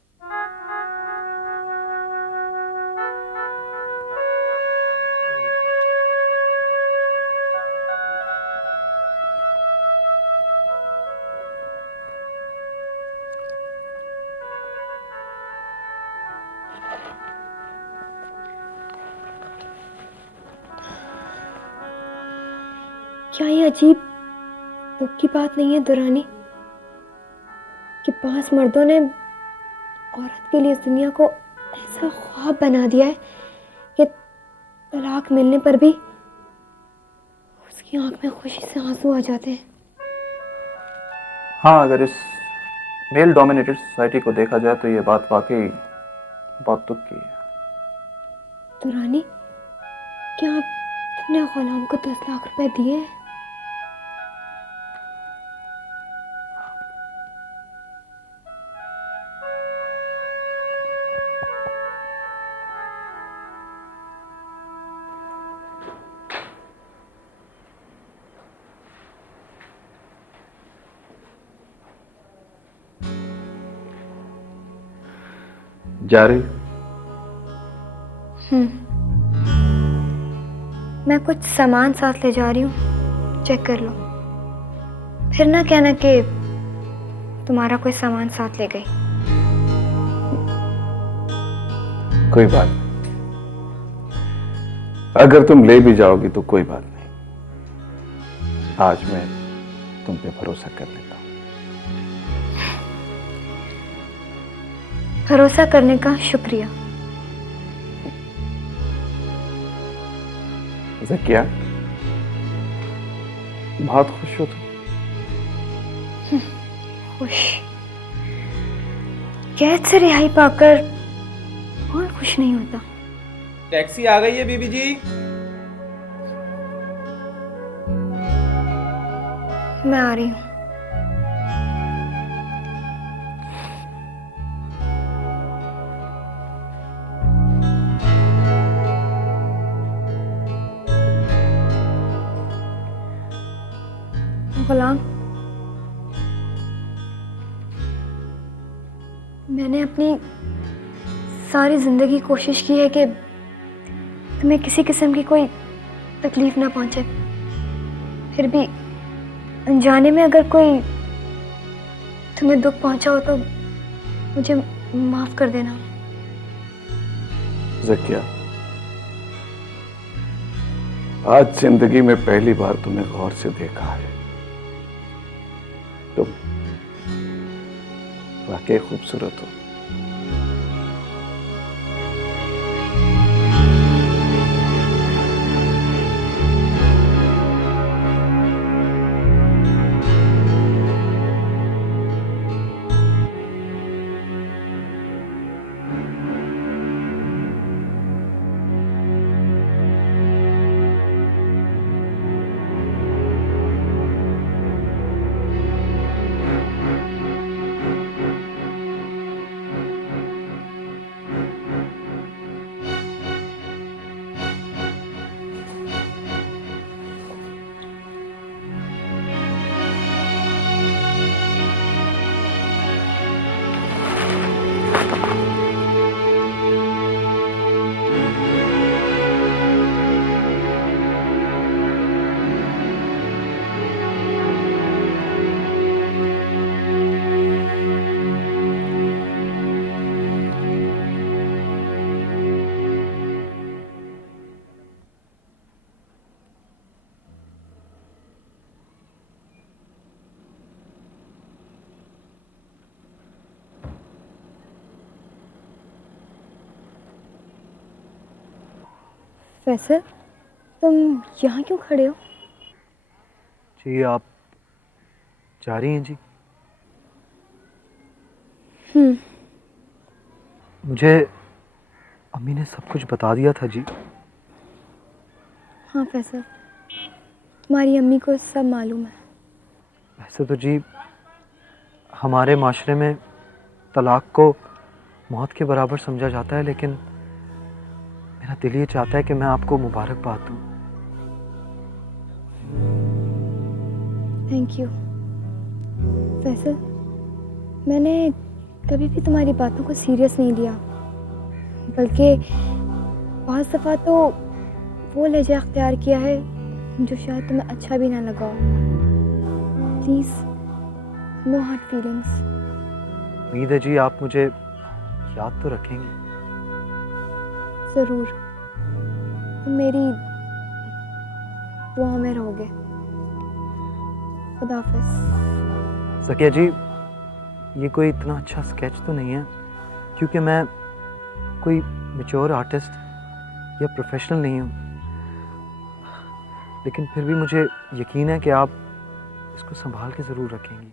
क्या ये अजीब दुख की बात नहीं है दुरानी कि 5 मर्दों ने औरत के लिए इस दुनिया को ऐसा ख्वाब बना दिया है कि तलाक मिलने पर भी उसकी आंख में खुशी से आंसू आ जाते हैं। हाँ, अगर इस मेल डोमिनेटेड सोसाइटी को देखा जाए तो ये बात वाकई बहुत दुख की है। दुरानी, क्या तुमने गुलाम को 10 लाख रुपए दिए हैं? जा रही? मैं कुछ सामान साथ ले जा रही हूँ, चेक कर लो, फिर ना कहना कि तुम्हारा कोई सामान साथ ले गई। कोई बात नहीं, अगर तुम ले भी जाओगी तो कोई बात नहीं। आज मैं तुम पे भरोसा कर लेता हूं। भरोसा करने का शुक्रिया। ज़किया, बहुत खुश हो तुम? खुश? कैद से रिहाई पाकर कौन खुश नहीं होता। टैक्सी आ गई है बीबी जी। मैं आ रही हूँ। गुलाम, मैंने अपनी सारी जिंदगी कोशिश की है कि तुम्हें किसी किस्म की कोई तकलीफ ना पहुंचे, फिर भी अनजाने में अगर कोई तुम्हें दुख पहुंचा हो तो मुझे माफ कर देना। ज़किया, आज जिंदगी में पहली बार तुम्हें गौर से देखा है। तुम वाकई खूबसूरत हो। फैसल, तुम यहाँ क्यों खड़े हो? जी आप जा रही हैं जी? मुझे अम्मी ने सब कुछ बता दिया था जी। हाँ फैसल, तुम्हारी अम्मी को सब मालूम है। वैसे तो जी हमारे माशरे में तलाक को मौत के बराबर समझा जाता है, लेकिन मेरा दिल ये चाहता है कि मैं आपको मुबारकबाद दूं। थैंक यू फैसल, मैंने कभी भी तुम्हारी बातों को सीरियस नहीं लिया, बल्कि बहुत दफ़ा तो वो लहजा अख्तियार किया है जो शायद तुम्हें अच्छा भी ना लगा हो। Please, no hard feelings. उम्मीद है जी आप मुझे याद तो रखेंगे। ज़रूर, तुम मेरी दुआ में रहोगे। खुदा हाफ़िज़। सकिया जी, ये कोई इतना अच्छा स्केच तो नहीं है, क्योंकि मैं कोई मैच्योर आर्टिस्ट या प्रोफेशनल नहीं हूँ, लेकिन फिर भी मुझे यकीन है कि आप इसको संभाल के ज़रूर रखेंगी।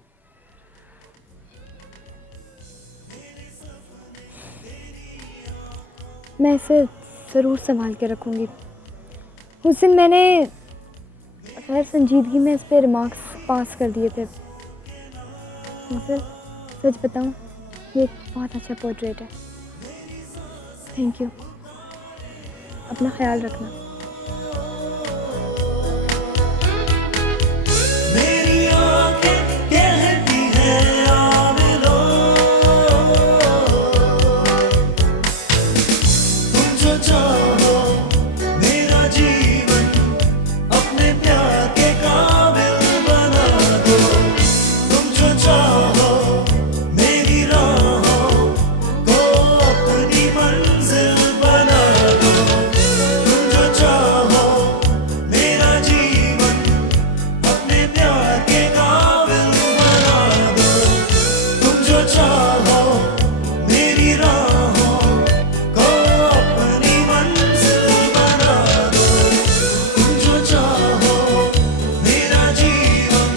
मैं इसे ज़रूर संभाल के रखूँगी। उस दिन मैंने गैर संजीदगी में इस पे रिमार्क्स पास कर दिए थे। फिर सच बताऊँ, ये एक बहुत अच्छा पोर्ट्रेट है। Thank you. अपना ख्याल रखना। मेरी आंखें कहती हैं आ मिलो, तुम जो चाहो मेरा जीवन अपने प्यार के काबिल बना दो, तुम जो चाहो मेरी राहों को अपनी मंजिल बना दो, तुम जो चाहो मेरा जीवन अपने प्यार के काबिल बना दो, तुम जो चाहो मेरी राहों को अपनी मंजिल बना दो, तुम जो चाहो मेरा जीवन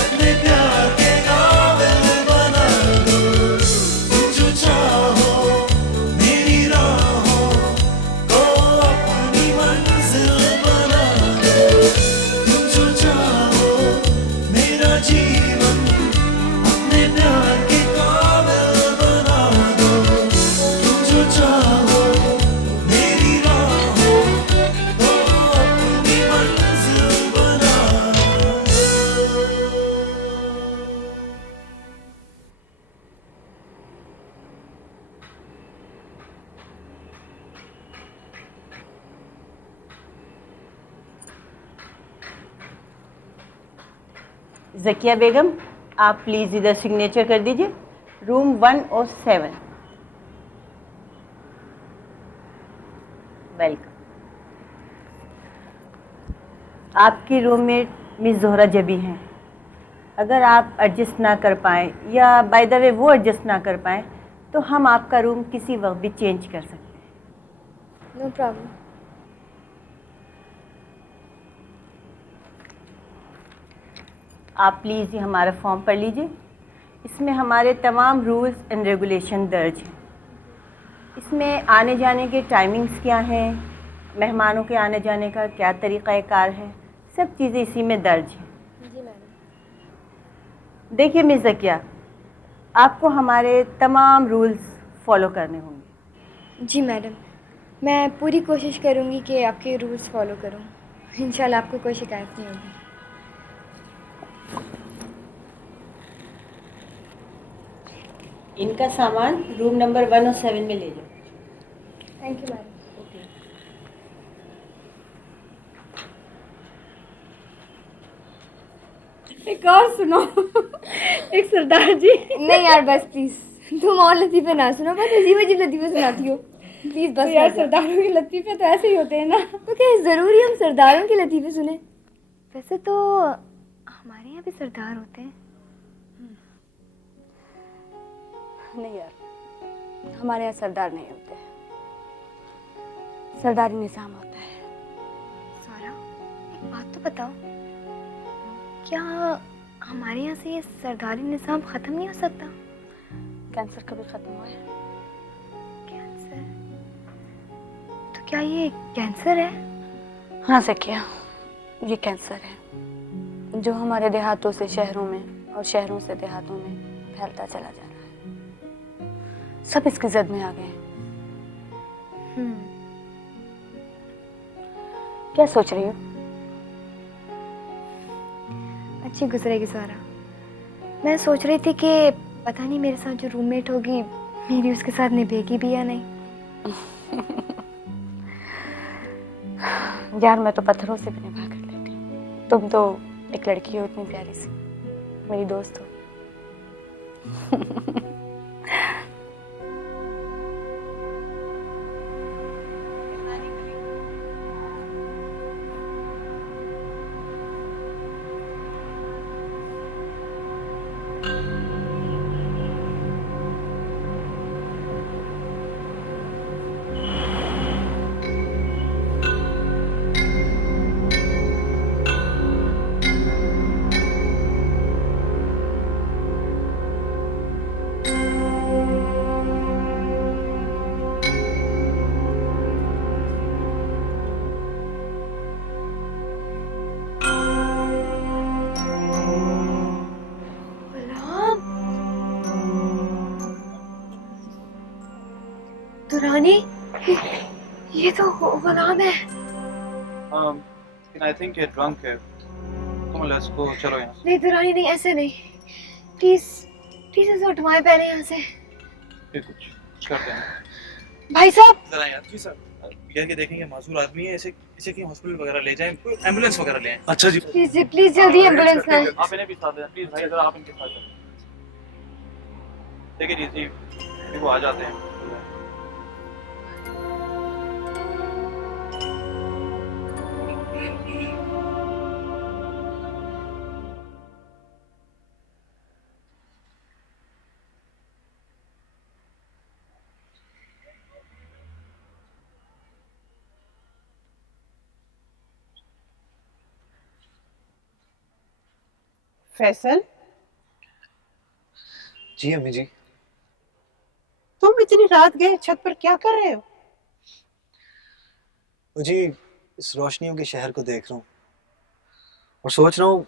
अपने प्यार के काबिल बना दो, तुम जो चाहो मेरी राहों को अपनी मंजिल बना दो, तुम जो चाहो मेरा जीवन अपने प्यार के काबिल बना दो, तुम जो चाहो मेरी राहों को अपनी मंजिल बना दो। ज़किया बेगम, आप प्लीज़ इधर सिग्नेचर कर दीजिए, रूम 107। वेलकम। आपकी रूममेट मिस ज़ोहरा जबी हैं। अगर आप एडजस्ट ना कर पाएँ या बाय द वे वो एडजस्ट ना कर पाएँ तो हम आपका रूम किसी वक्त भी चेंज कर सकते हैं। No problem. आप प्लीज़ ये हमारा फॉर्म पढ़ लीजिए। इसमें हमारे तमाम रूल्स एंड रेगुलेशन दर्ज हैं। इसमें आने जाने के टाइमिंग्स क्या हैं, मेहमानों के आने जाने का क्या तरीक़ाकार है, सब चीज़ें इसी में दर्ज हैं। जी मैडम। देखिए मिस ज़किया, आपको हमारे तमाम रूल्स फॉलो करने होंगे। जी मैडम, मैं पूरी कोशिश करूँगी कि आपके रूल्स फॉलो करूँ। इंशाल्लाह आपको कोई शिकायत नहीं होगी। इनका सामान रूम नंबर 107 में ले जाओ। Thank you madam. एक और सुनो। एक सरदार जी। नहीं यार बस प्लीज़, तुम और लतीफ़े ना सुनो, बस अजीब अजीब लतीफ़े सुनाती हो। प्लीज़ बस यार कर दो। सरदारों के लतीफ़े तो ऐसे ही होते हैं ना। तो क्या ज़रूरी हम सरदारों के लतीफ़े सुने? वैसे तो हमारे यहाँ भी सरदार होते हैं। नहीं यार, हमारे यहाँ सरदार नहीं होते, सरदारी निज़ाम होता है। बात तो बताओ, क्या हमारे यहाँ से ये सरदारी निज़ाम खत्म नहीं हो सकता? कैंसर कभी खत्म हुआ है? कैंसर? तो क्या ये कैंसर है? हाँ ज़किया, ये कैंसर है जो हमारे देहातों से शहरों में और शहरों से देहातों में फैलता चला जा रहा है। सब इसकी जद में आ गए हैं। क्या सोच रही हो? अच्छी गुजरेगी सारा। मैं सोच रही थी कि पता नहीं मेरे साथ जो रूममेट होगी मेरी उसके साथ निभेगी भी या नहीं। यार मैं तो पत्थरों से भी निभा कर लेती। तुम तो एक लड़की हो इतनी प्यारी सी, मेरी दोस्त हो। दुरानी, ये तो गुलाम है। आई थिंक ये ड्रंक है। तुम लेट्स गो, चलो यहाँ से। नहीं दुरानी नहीं, ऐसे नहीं, प्लीज प्लीज इसे उठवाए पहले यहाँ से। फिर कुछ करते हैं। भाई साहब जरा यार। जी सर। यार ये देखेंगे मासूर आदमी है, इसे इसे कहीं हॉस्पिटल वगैरह ले जाएं, एम्बुलेंस वगैरह ले आएं। अच्छा जी। प्लीज जल्दी एम्बुलेंस लाएं। आप इन्हें भी साथ दें प्लीज भाई, जरा आप इनके साथ जाएं। देखिए जी, वो आ जाते हैं। फैसल, जी अम्मी जी। तुम इतनी रात गए छत पर क्या कर रहे हो? जी इस रोशनियों के शहर को देख रहा हूँ और सोच रहा हूँ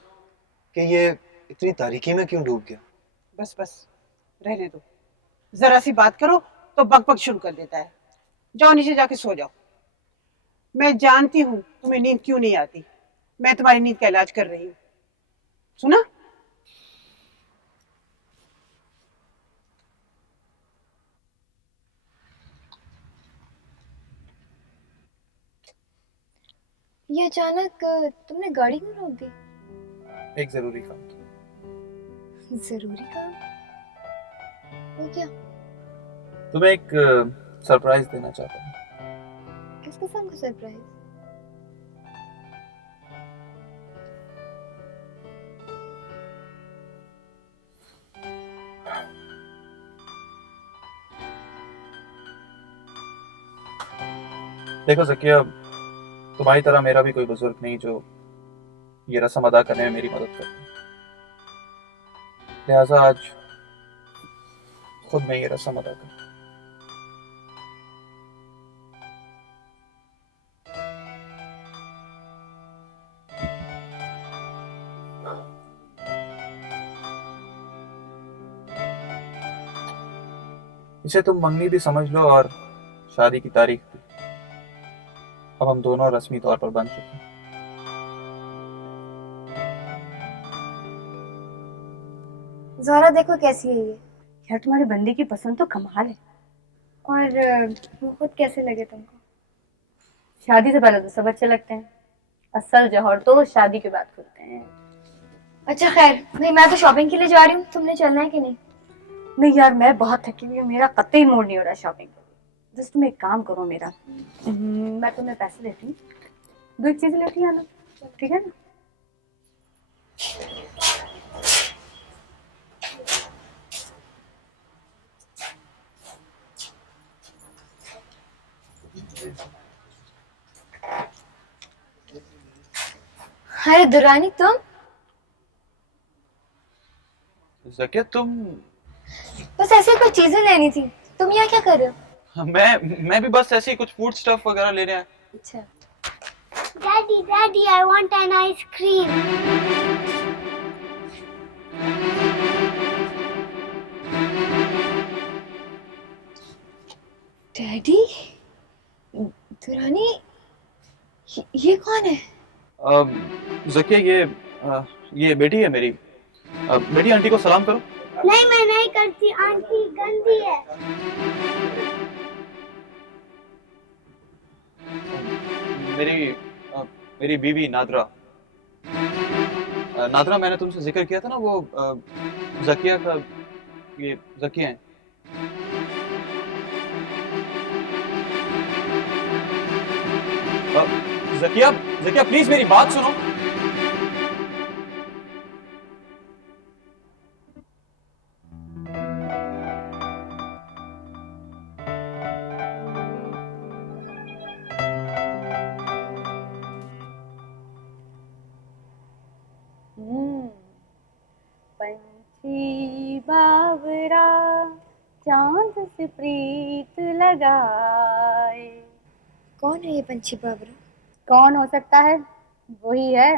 कि ये इतनी तारीकी में क्यों डूब गया। बस बस रहने दो, जरा सी बात करो तो बकबक शुरू कर देता है। जाओ नीचे जाके सो जाओ। मैं जानती हूँ तुम्हें नींद क्यों नहीं आती। मैं तुम्हारी नींद का इलाज कर रही हूँ, सुना? ये अचानक तुमने गाड़ी क्यों रोक दी? एक जरूरी काम था। जरूरी काम? वो क्या? तुम्हें एक सरप्राइज देना चाहता हूँ। किस किस्म का सरप्राइज? देखो ज़किया, तुम्हारी तरह मेरा भी कोई बुजुर्ग नहीं जो ये रस्म अदा करने में मेरी मदद करे। लिहाजा आज खुद मैं ये रस्म अदा कर। इसे तुम मंगनी भी समझ लो और शादी की तारीख भी। अब हम दोनों रस्मी तौर पर बन चुके हैं। ज़ारा देखो कैसी है ये। यार तुम्हारी बंदी की पसंद तो कमाल है। और वो खुद कैसे लगे तुमको? शादी से पहले तो सब अच्छे लगते हैं, असल जौहर तो शादी के बाद खुलते हैं। अच्छा खैर, नहीं मैं तो शॉपिंग के लिए जा रही हूँ, तुमने चलना है कि नहीं? नहीं यार मैं बहुत थकी हुई हूँ, मेरा कतई मूड नहीं हो रहा शॉपिंग का। बस तुम एक काम करो मेरा, मैं तुम्हें पैसे देती हूँ, 2 चीजें लेती आना, ठीक है ना? अरे दुरानी तुम जकिया तुम बस ऐसे कुछ चीजें लेनी थी। तुम यहाँ क्या कर रहे हो? मैं भी बस ऐसे ही कुछ फूड स्टफ वगैरह लेने आया। अच्छा। Daddy daddy I want an ice cream. Daddy Durrani ये कौन है? जकिया ये बेटी है मेरी। बेटी आंटी को सलाम करो। नहीं मैं नहीं करती, आंटी गंदी है। मेरी बीवी नादरा। नादरा, मैंने तुमसे जिक्र किया था ना, वो जकिया का, ये जकिया है। जकिया जकिया प्लीज मेरी बात सुनो। पंछी बावरा चांद से प्रीत लगाए। कौन है ये पंछी बावरा? कौन हो सकता है? वही है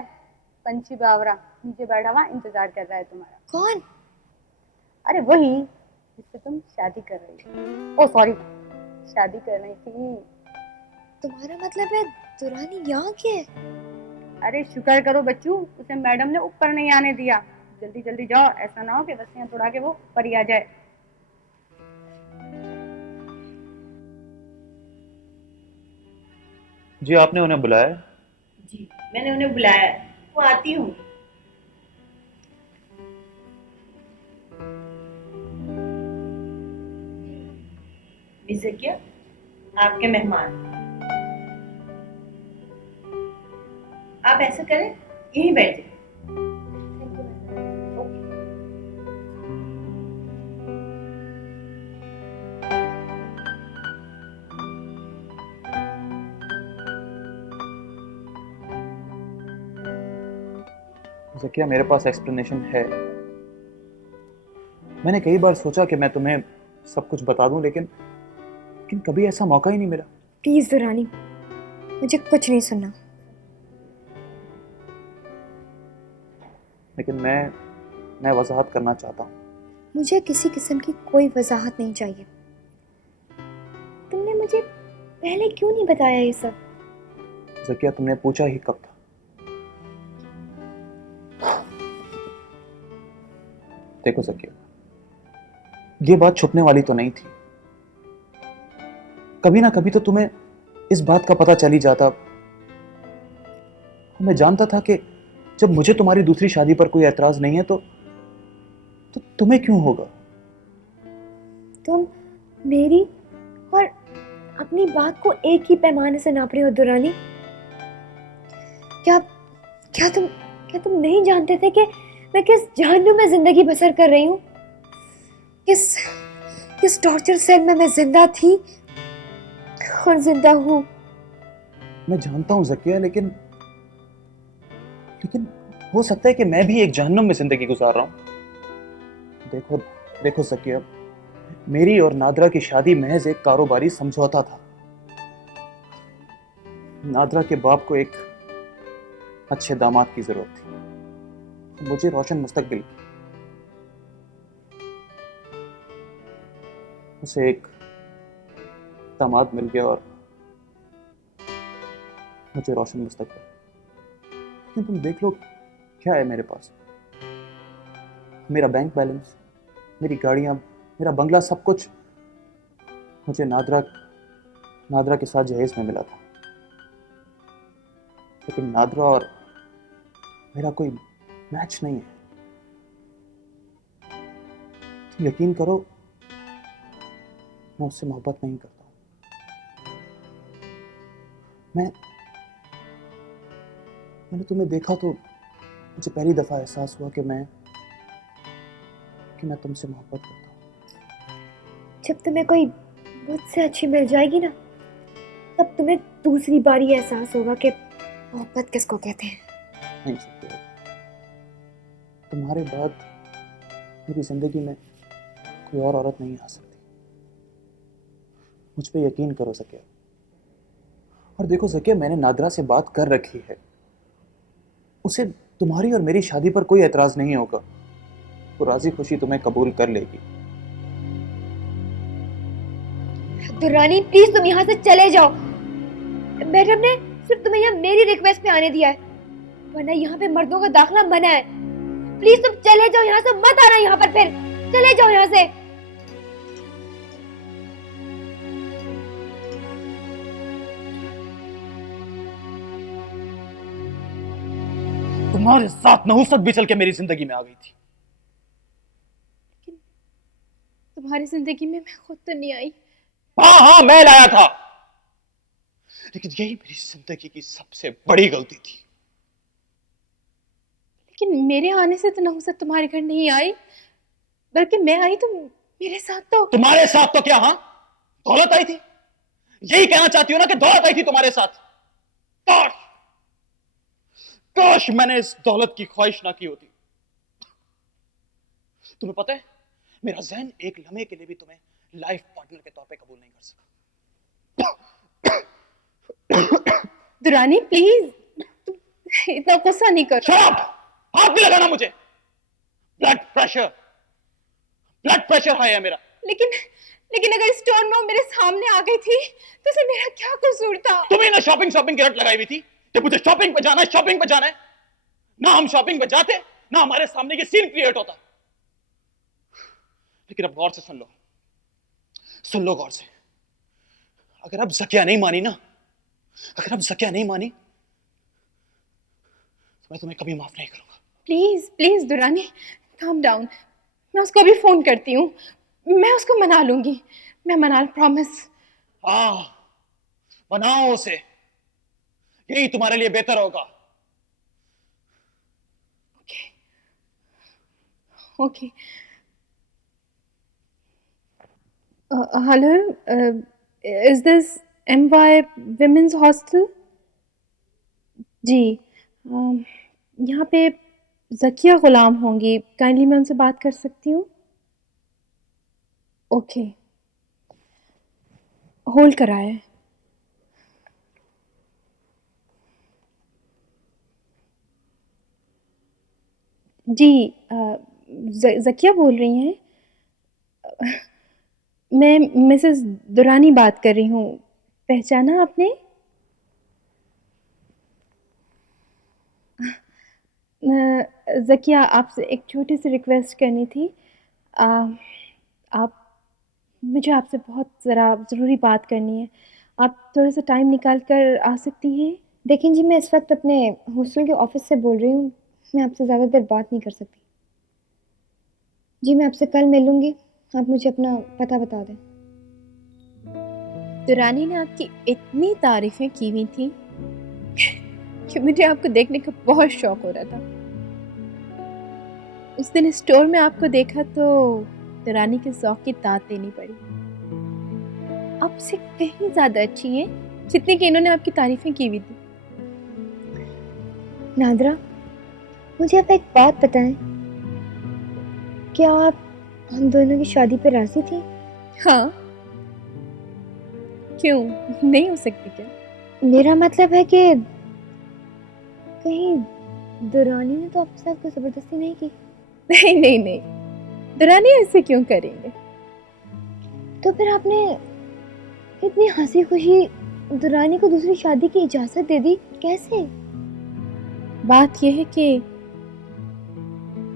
पंछी बावरा, नीचे बैठा हुआ इंतजार कर रहा है तुम्हारा। कौन? अरे वही जिससे तुम शादी कर रही हो। ओ सॉरी, शादी कर रही थी। तुम्हारा मतलब है दुरानी यहाँ की है? अरे शुक्र करो बच्चू, उसे मैडम ने ऊपर नहीं आने दिया। जल्दी जल्दी जाओ, ऐसा ना हो कि रस्सियां तोड़ा के वो ऊपर ही आ जाए। जी आपने उन्हें बुलाया? जी मैंने उन्हें बुलाया, वो आती हूँ। मिस जकिया, आपके मेहमान। आप ऐसा करें, यहीं बैठ जाइए। जकिया मेरे पास एक्सप्लेनेशन है। मैंने कई बार सोचा कि मैं तुम्हें सब कुछ बता दूं, लेकिन कभी ऐसा मौका ही नहीं मिला। प्लीज दुरानी, मुझे कुछ नहीं सुनना। लेकिन मैं वजाहत करना चाहता हूँ। मुझे किसी किस्म की कोई वजाहत नहीं चाहिए। तुमने मुझे पहले क्यों नहीं बताया ये सब? जकिया तुमने पूछा ही कब था? देखो जकिया, ये बात छुपने वाली तो नहीं थी। कभी ना कभी तो तुम्हें इस बात का पता चल ही जाता। मैं जानता था कि जब मुझे तुम्हारी दूसरी शादी पर कोई एतराज नहीं है तो तुम्हें क्यों होगा? तुम मेरी और अपनी बात को एक ही पैमाने से नाप रहे हो दुरानी। क्या तुम नहीं जानते थे कि मैं किस जहन्नुम में जिंदगी बसर कर रही हूँ? किस टॉर्चर सेल में मैं जिंदा थी और जिंदा हूँ। मैं जानता हूँ जकिया, लेकिन हो सकता है कि मैं भी एक जहन्नुम में जिंदगी गुजार रहा हूँ। देखो जकिया, मेरी और नादरा की शादी महज एक कारोबारी समझौता था। नादरा के बाप को एक अच्छे दामाद की जरूरत थी, मुझे रोशन मुस्तकबिल। उसे एक दामाद मिल गया और मुझे रोशन मुस्तकबिल। लेकिन तुम देख लो क्या है मेरे पास। मेरा बैंक बैलेंस, मेरी गाड़ियां, मेरा बंगला, सब कुछ मुझे नादरा के साथ जहेज में मिला था। लेकिन नादरा और मेरा कोई मैच नहीं है। तुम यकीन करो, मैं उससे मोहब्बत नहीं करता। मैंने तुम्हें देखा तो मुझे पहली दफा एहसास हुआ कि मैं तुमसे मोहब्बत करता हूँ। जब तुम्हें कोई मुझसे अच्छी मिल जाएगी ना, तब तुम्हें दूसरी बारी एहसास होगा कि मोहब्बत किसको कहते हैं। नहीं सकते। तुम्हारे बाद मेरी जिंदगी में कोई और औरत नहीं आ सकती। मुझ पे यकीन करो सकिया। और देखो सकिया, मैंने नादरा से बात कर रखी है, उसे तुम्हारी और मेरी शादी पर कोई एतराज नहीं होगा। वो राजी खुशी तुम्हें कबूल कर लेगी। दुरानी प्लीज तुम यहाँ से चले जाओ। मैडम ने सिर्फ तुम्हें यहाँ मेरी रिक्वेस्ट पे आने दिया है, वरना यहाँ पे मर्दों का दाखिला मना है। प्लीज तुम चले जाओ यहाँ से, मत आना यहाँ पर फिर। चले जाओ यहाँ से। तुम्हारे साथ नहुसत भी चल के मेरी जिंदगी में आ गई थी। तुम्हारी जिंदगी में मैं खुद तो नहीं आई। हाँ, मैं लाया था, लेकिन यही मेरी जिंदगी की सबसे बड़ी गलती थी। लेकिन मेरे आने से तो नहुसत तुम्हारे घर नहीं आई, बल्कि मैं आई तो मेरे साथ तो। तुम्हारे साथ तो क्या? हाँ, दौलत आई थी। यही कहना चाहती हो ना कि दौलत आई थी तुम्हारे साथ? काश मैंने इस दौलत की ख्वाहिश ना की होती। तुम्हें पता है, मेरा ज़हन एक लम्हे के लिए भी तुम्हें लाइफ पार्टनर के तौर पे कबूल नहीं कर सका। दुरानी प्लीज, इतना गुस्सा नहीं करो। हाथ भी लगाना मुझे। ब्लड प्रेशर हाई है मेरा। लेकिन अगर स्टोर में वो मेरे सामने आ गई थी तो उसे मेरा क्या कसूर था? तुम्हें ना शॉपिंग की रट लगाई हुई थी कि मुझे शॉपिंग पे जाना है। ना हम शॉपिंग पे जाते, ना हमारे सामने ये सीन क्रिएट होता। लेकिन अब गौर से सुन लो गौर से। अगर अब ज़किया नहीं मानी तो मैं तुम्हें कभी माफ नहीं करूंगा। Please Durrani, calm down. मैं उसको अभी फोन करती हूँ, मैं उसको मना लूंगी। मैं मना, प्रॉमिस। हाँ, मनाओ उसे, यही तुम्हारे लिए बेहतर होगा। Okay. Hello, is this MY women's hostel? जी, यहाँ पे ज़किया गुलाम होंगी, काइंडली मैं उनसे बात कर सकती हूँ? ओके, होल्ड कराया है। जी, ज़किया बोल रही हैं? मैं मिसेस दुरानी बात कर रही हूँ, पहचाना आपने? ज़किया, आपसे एक छोटी सी रिक्वेस्ट करनी थी। मुझे आपसे बहुत ज़रा ज़रूरी बात करनी है। आप थोड़ा सा टाइम निकाल कर आ सकती हैं? देखें जी, मैं इस वक्त अपने हॉस्टल के ऑफिस से बोल रही हूँ, मैं आपसे ज़्यादा देर बात नहीं कर सकती। जी, मैं आपसे कल मिलूँगी, आप मुझे अपना पता बता दें। दुरानी ने आपकी इतनी तारीफ़ें की हुई थी कि मुझे आपको देखने का बहुत शौक हो रहा था। उस दिन स्टोर में आपको देखा तो दुरानी के शौक की दात देनी पड़ी। आपसे कहीं ज़्यादा अच्छी हैं जितनी कि इन्होंने आपकी तारीफ़ें की हुई थी। नादरा, मुझे आप एक बात बताएं, क्या आप हम दोनों की शादी पर राजी थी? हाँ, क्यों नहीं हो सकती क्या? मेरा मतलब है कि कहीं दुरानी ने तो आपके साथ कोई जबरदस्ती नहीं की? नहीं, दुरानी ऐसे क्यों करेंगे? तो फिर आपने इतनी हंसी खुशी दुरानी को दूसरी शादी की इजाजत दे दी, कैसे? बात यह है कि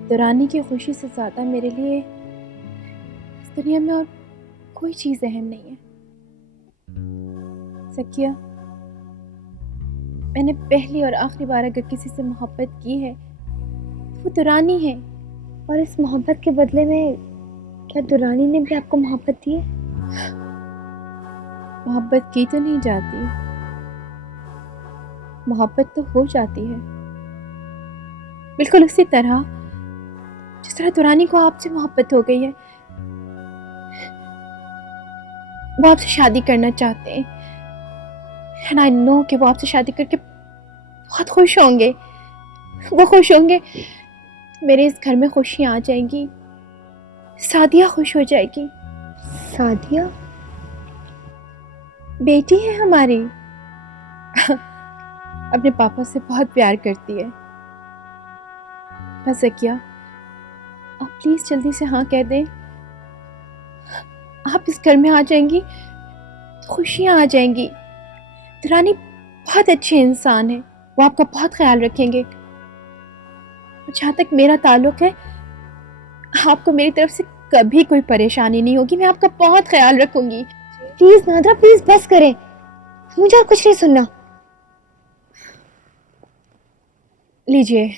दुरानी की खुशी से ज्यादा मेरे लिए इस दुनिया में और कोई चीज अहम नहीं है। ज़किया, मैंने पहली और आखिरी बार अगर किसी से मोहब्बत की है तो वो दुरानी है। और इस मोहब्बत के बदले में क्या दुरानी ने भी आपको मोहब्बत दी है? मोहब्बत की तो नहीं जाती, मोहब्बत तो हो जाती है, बिल्कुल उसी तरह जिस तरह दुरानी को आपसे मोहब्बत हो गई है। वो आपसे शादी करना चाहते हैं, एंड आई नो कि वो आपसे शादी करके बहुत खुश होंगे। वो खुश होंगे, मेरे इस घर में खुशियाँ आ जाएंगी, सादिया खुश हो जाएगी। सादिया बेटी है हमारी, अपने पापा से बहुत प्यार करती है। बस ज़किया, आप प्लीज़ जल्दी से हाँ कह दें। आप इस घर में आ जाएंगी तो खुशियाँ आ जाएंगी। दुरानी बहुत अच्छे इंसान है, वो आपका बहुत ख्याल रखेंगे। और जहाँ तक मेरा ताल्लुक़ है, आपको मेरी तरफ से कभी कोई परेशानी नहीं होगी, मैं आपका बहुत ख्याल रखूंगी। प्लीज नादरा, प्लीज बस करें, मुझे और कुछ नहीं सुनना। लीजिए,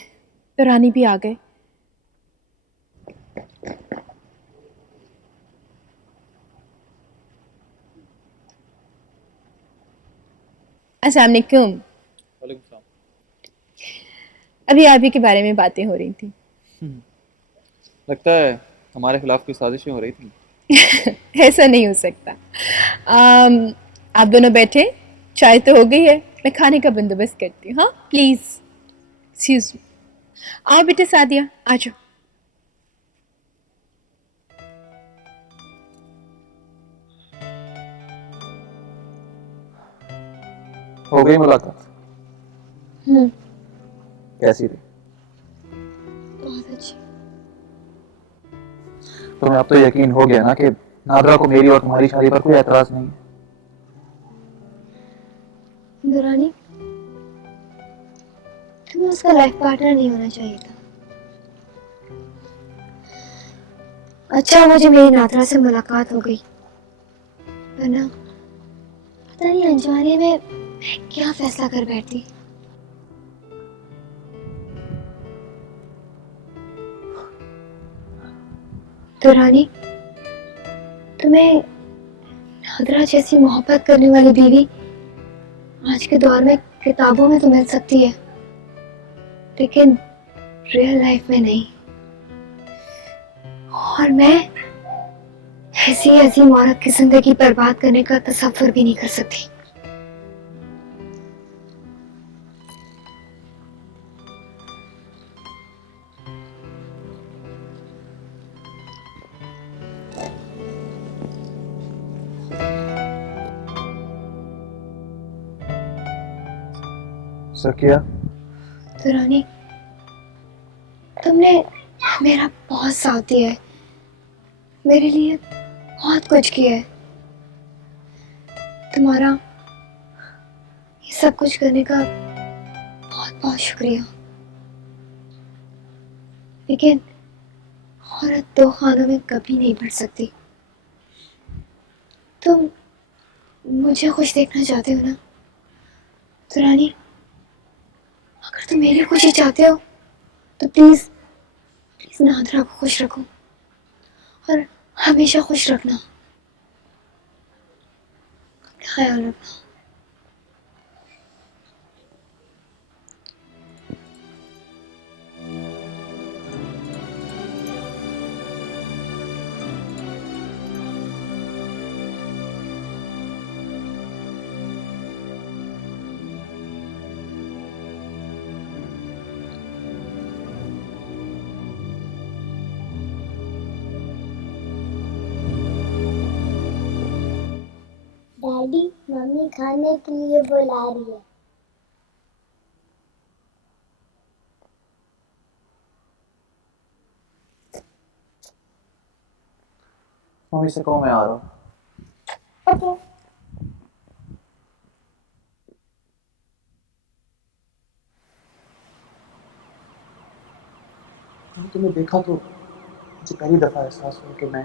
तो रानी भी आ गए। अस्सलाम वालेकुम। अभी आप ही के बारे में बातें हो रही थी। लगता है हमारे खिलाफ कोई साजिशें हो रही थी। ऐसा नहीं हो सकता। आप दोनों बैठे, चाय तो हो गई है, मैं खाने का बंदोबस्त करती हूँ। हाँ प्लीज, एक्सक्यूज मी। आओ बेटे सादिया, आ जाओ। हो गई मुलाकात? कैसी थी? बहुत अच्छी। तुम्हें अब तो यकीन हो गया ना कि नादरा को मेरी और तुम्हारी शादी पर कोई एतराज नहीं है? दुरानी, तुम्हें उसका लाइफ पार्टनर नहीं होना चाहिए था। अच्छा मुझे मेरी नादरा से मुलाकात हो गई, वरना पता नहीं अनजाने में मैं क्या फैसला कर बैठती। दुरानी, तुम्हें नादरा जैसी मोहब्बत करने वाली बीवी आज के दौर में किताबों में तो मिल सकती है, लेकिन रियल लाइफ में नहीं। और मैं ऐसी अजीम औरत की जिंदगी बर्बाद करने का तसव्वुर भी नहीं कर सकती। सकिया, दुरानी, तुमने मेरा बहुत साथ दिया है, मेरे लिए बहुत कुछ किया है। तुम्हारा ये सब कुछ करने का बहुत बहुत शुक्रिया। लेकिन औरत दो खानों में कभी नहीं बढ़ सकती। तुम मुझे खुश देखना चाहते हो ना दुरानी? अगर तुम मेरी खुशी चाहते हो तो प्लीज प्लीज नादरा को खुश रखो और हमेशा खुश रखना। अपना ख्याल रखना। डैडी, मम्मी खाने के लिए बुला रही है। मम्मी से कहो मैं आ रहा हूँ। ओके। तुम्हें देखा तो मुझे पहली दफा एहसास हुआ कि मैं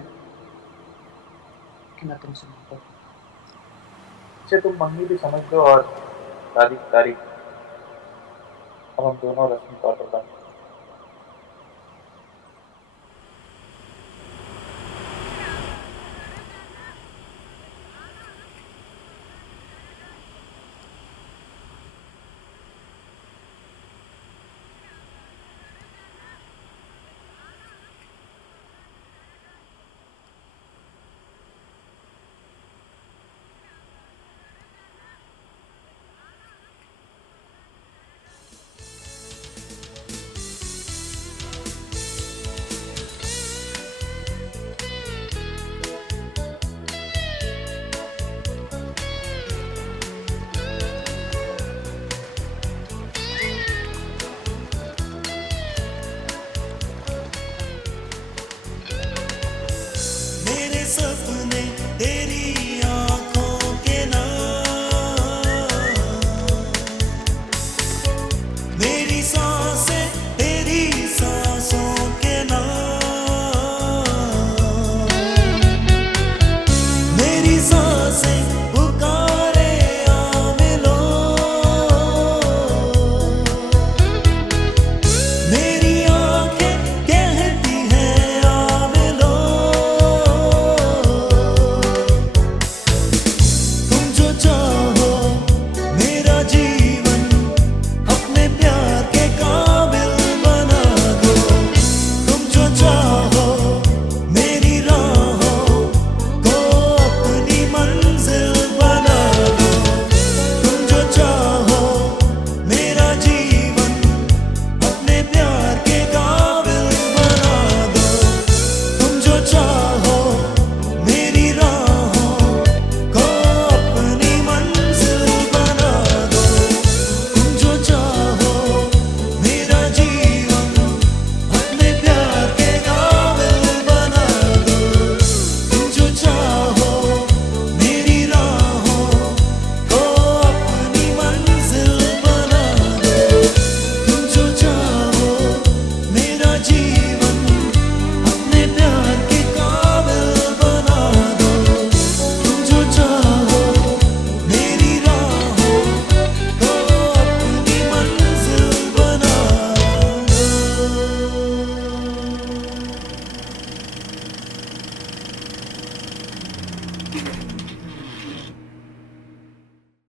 तुमसे मोहब्बत करता हूं। अच्छा तुम मम्मी भी समझ लो और शादी की तारीख अब हम दोनों रस्मी तौर पर बंद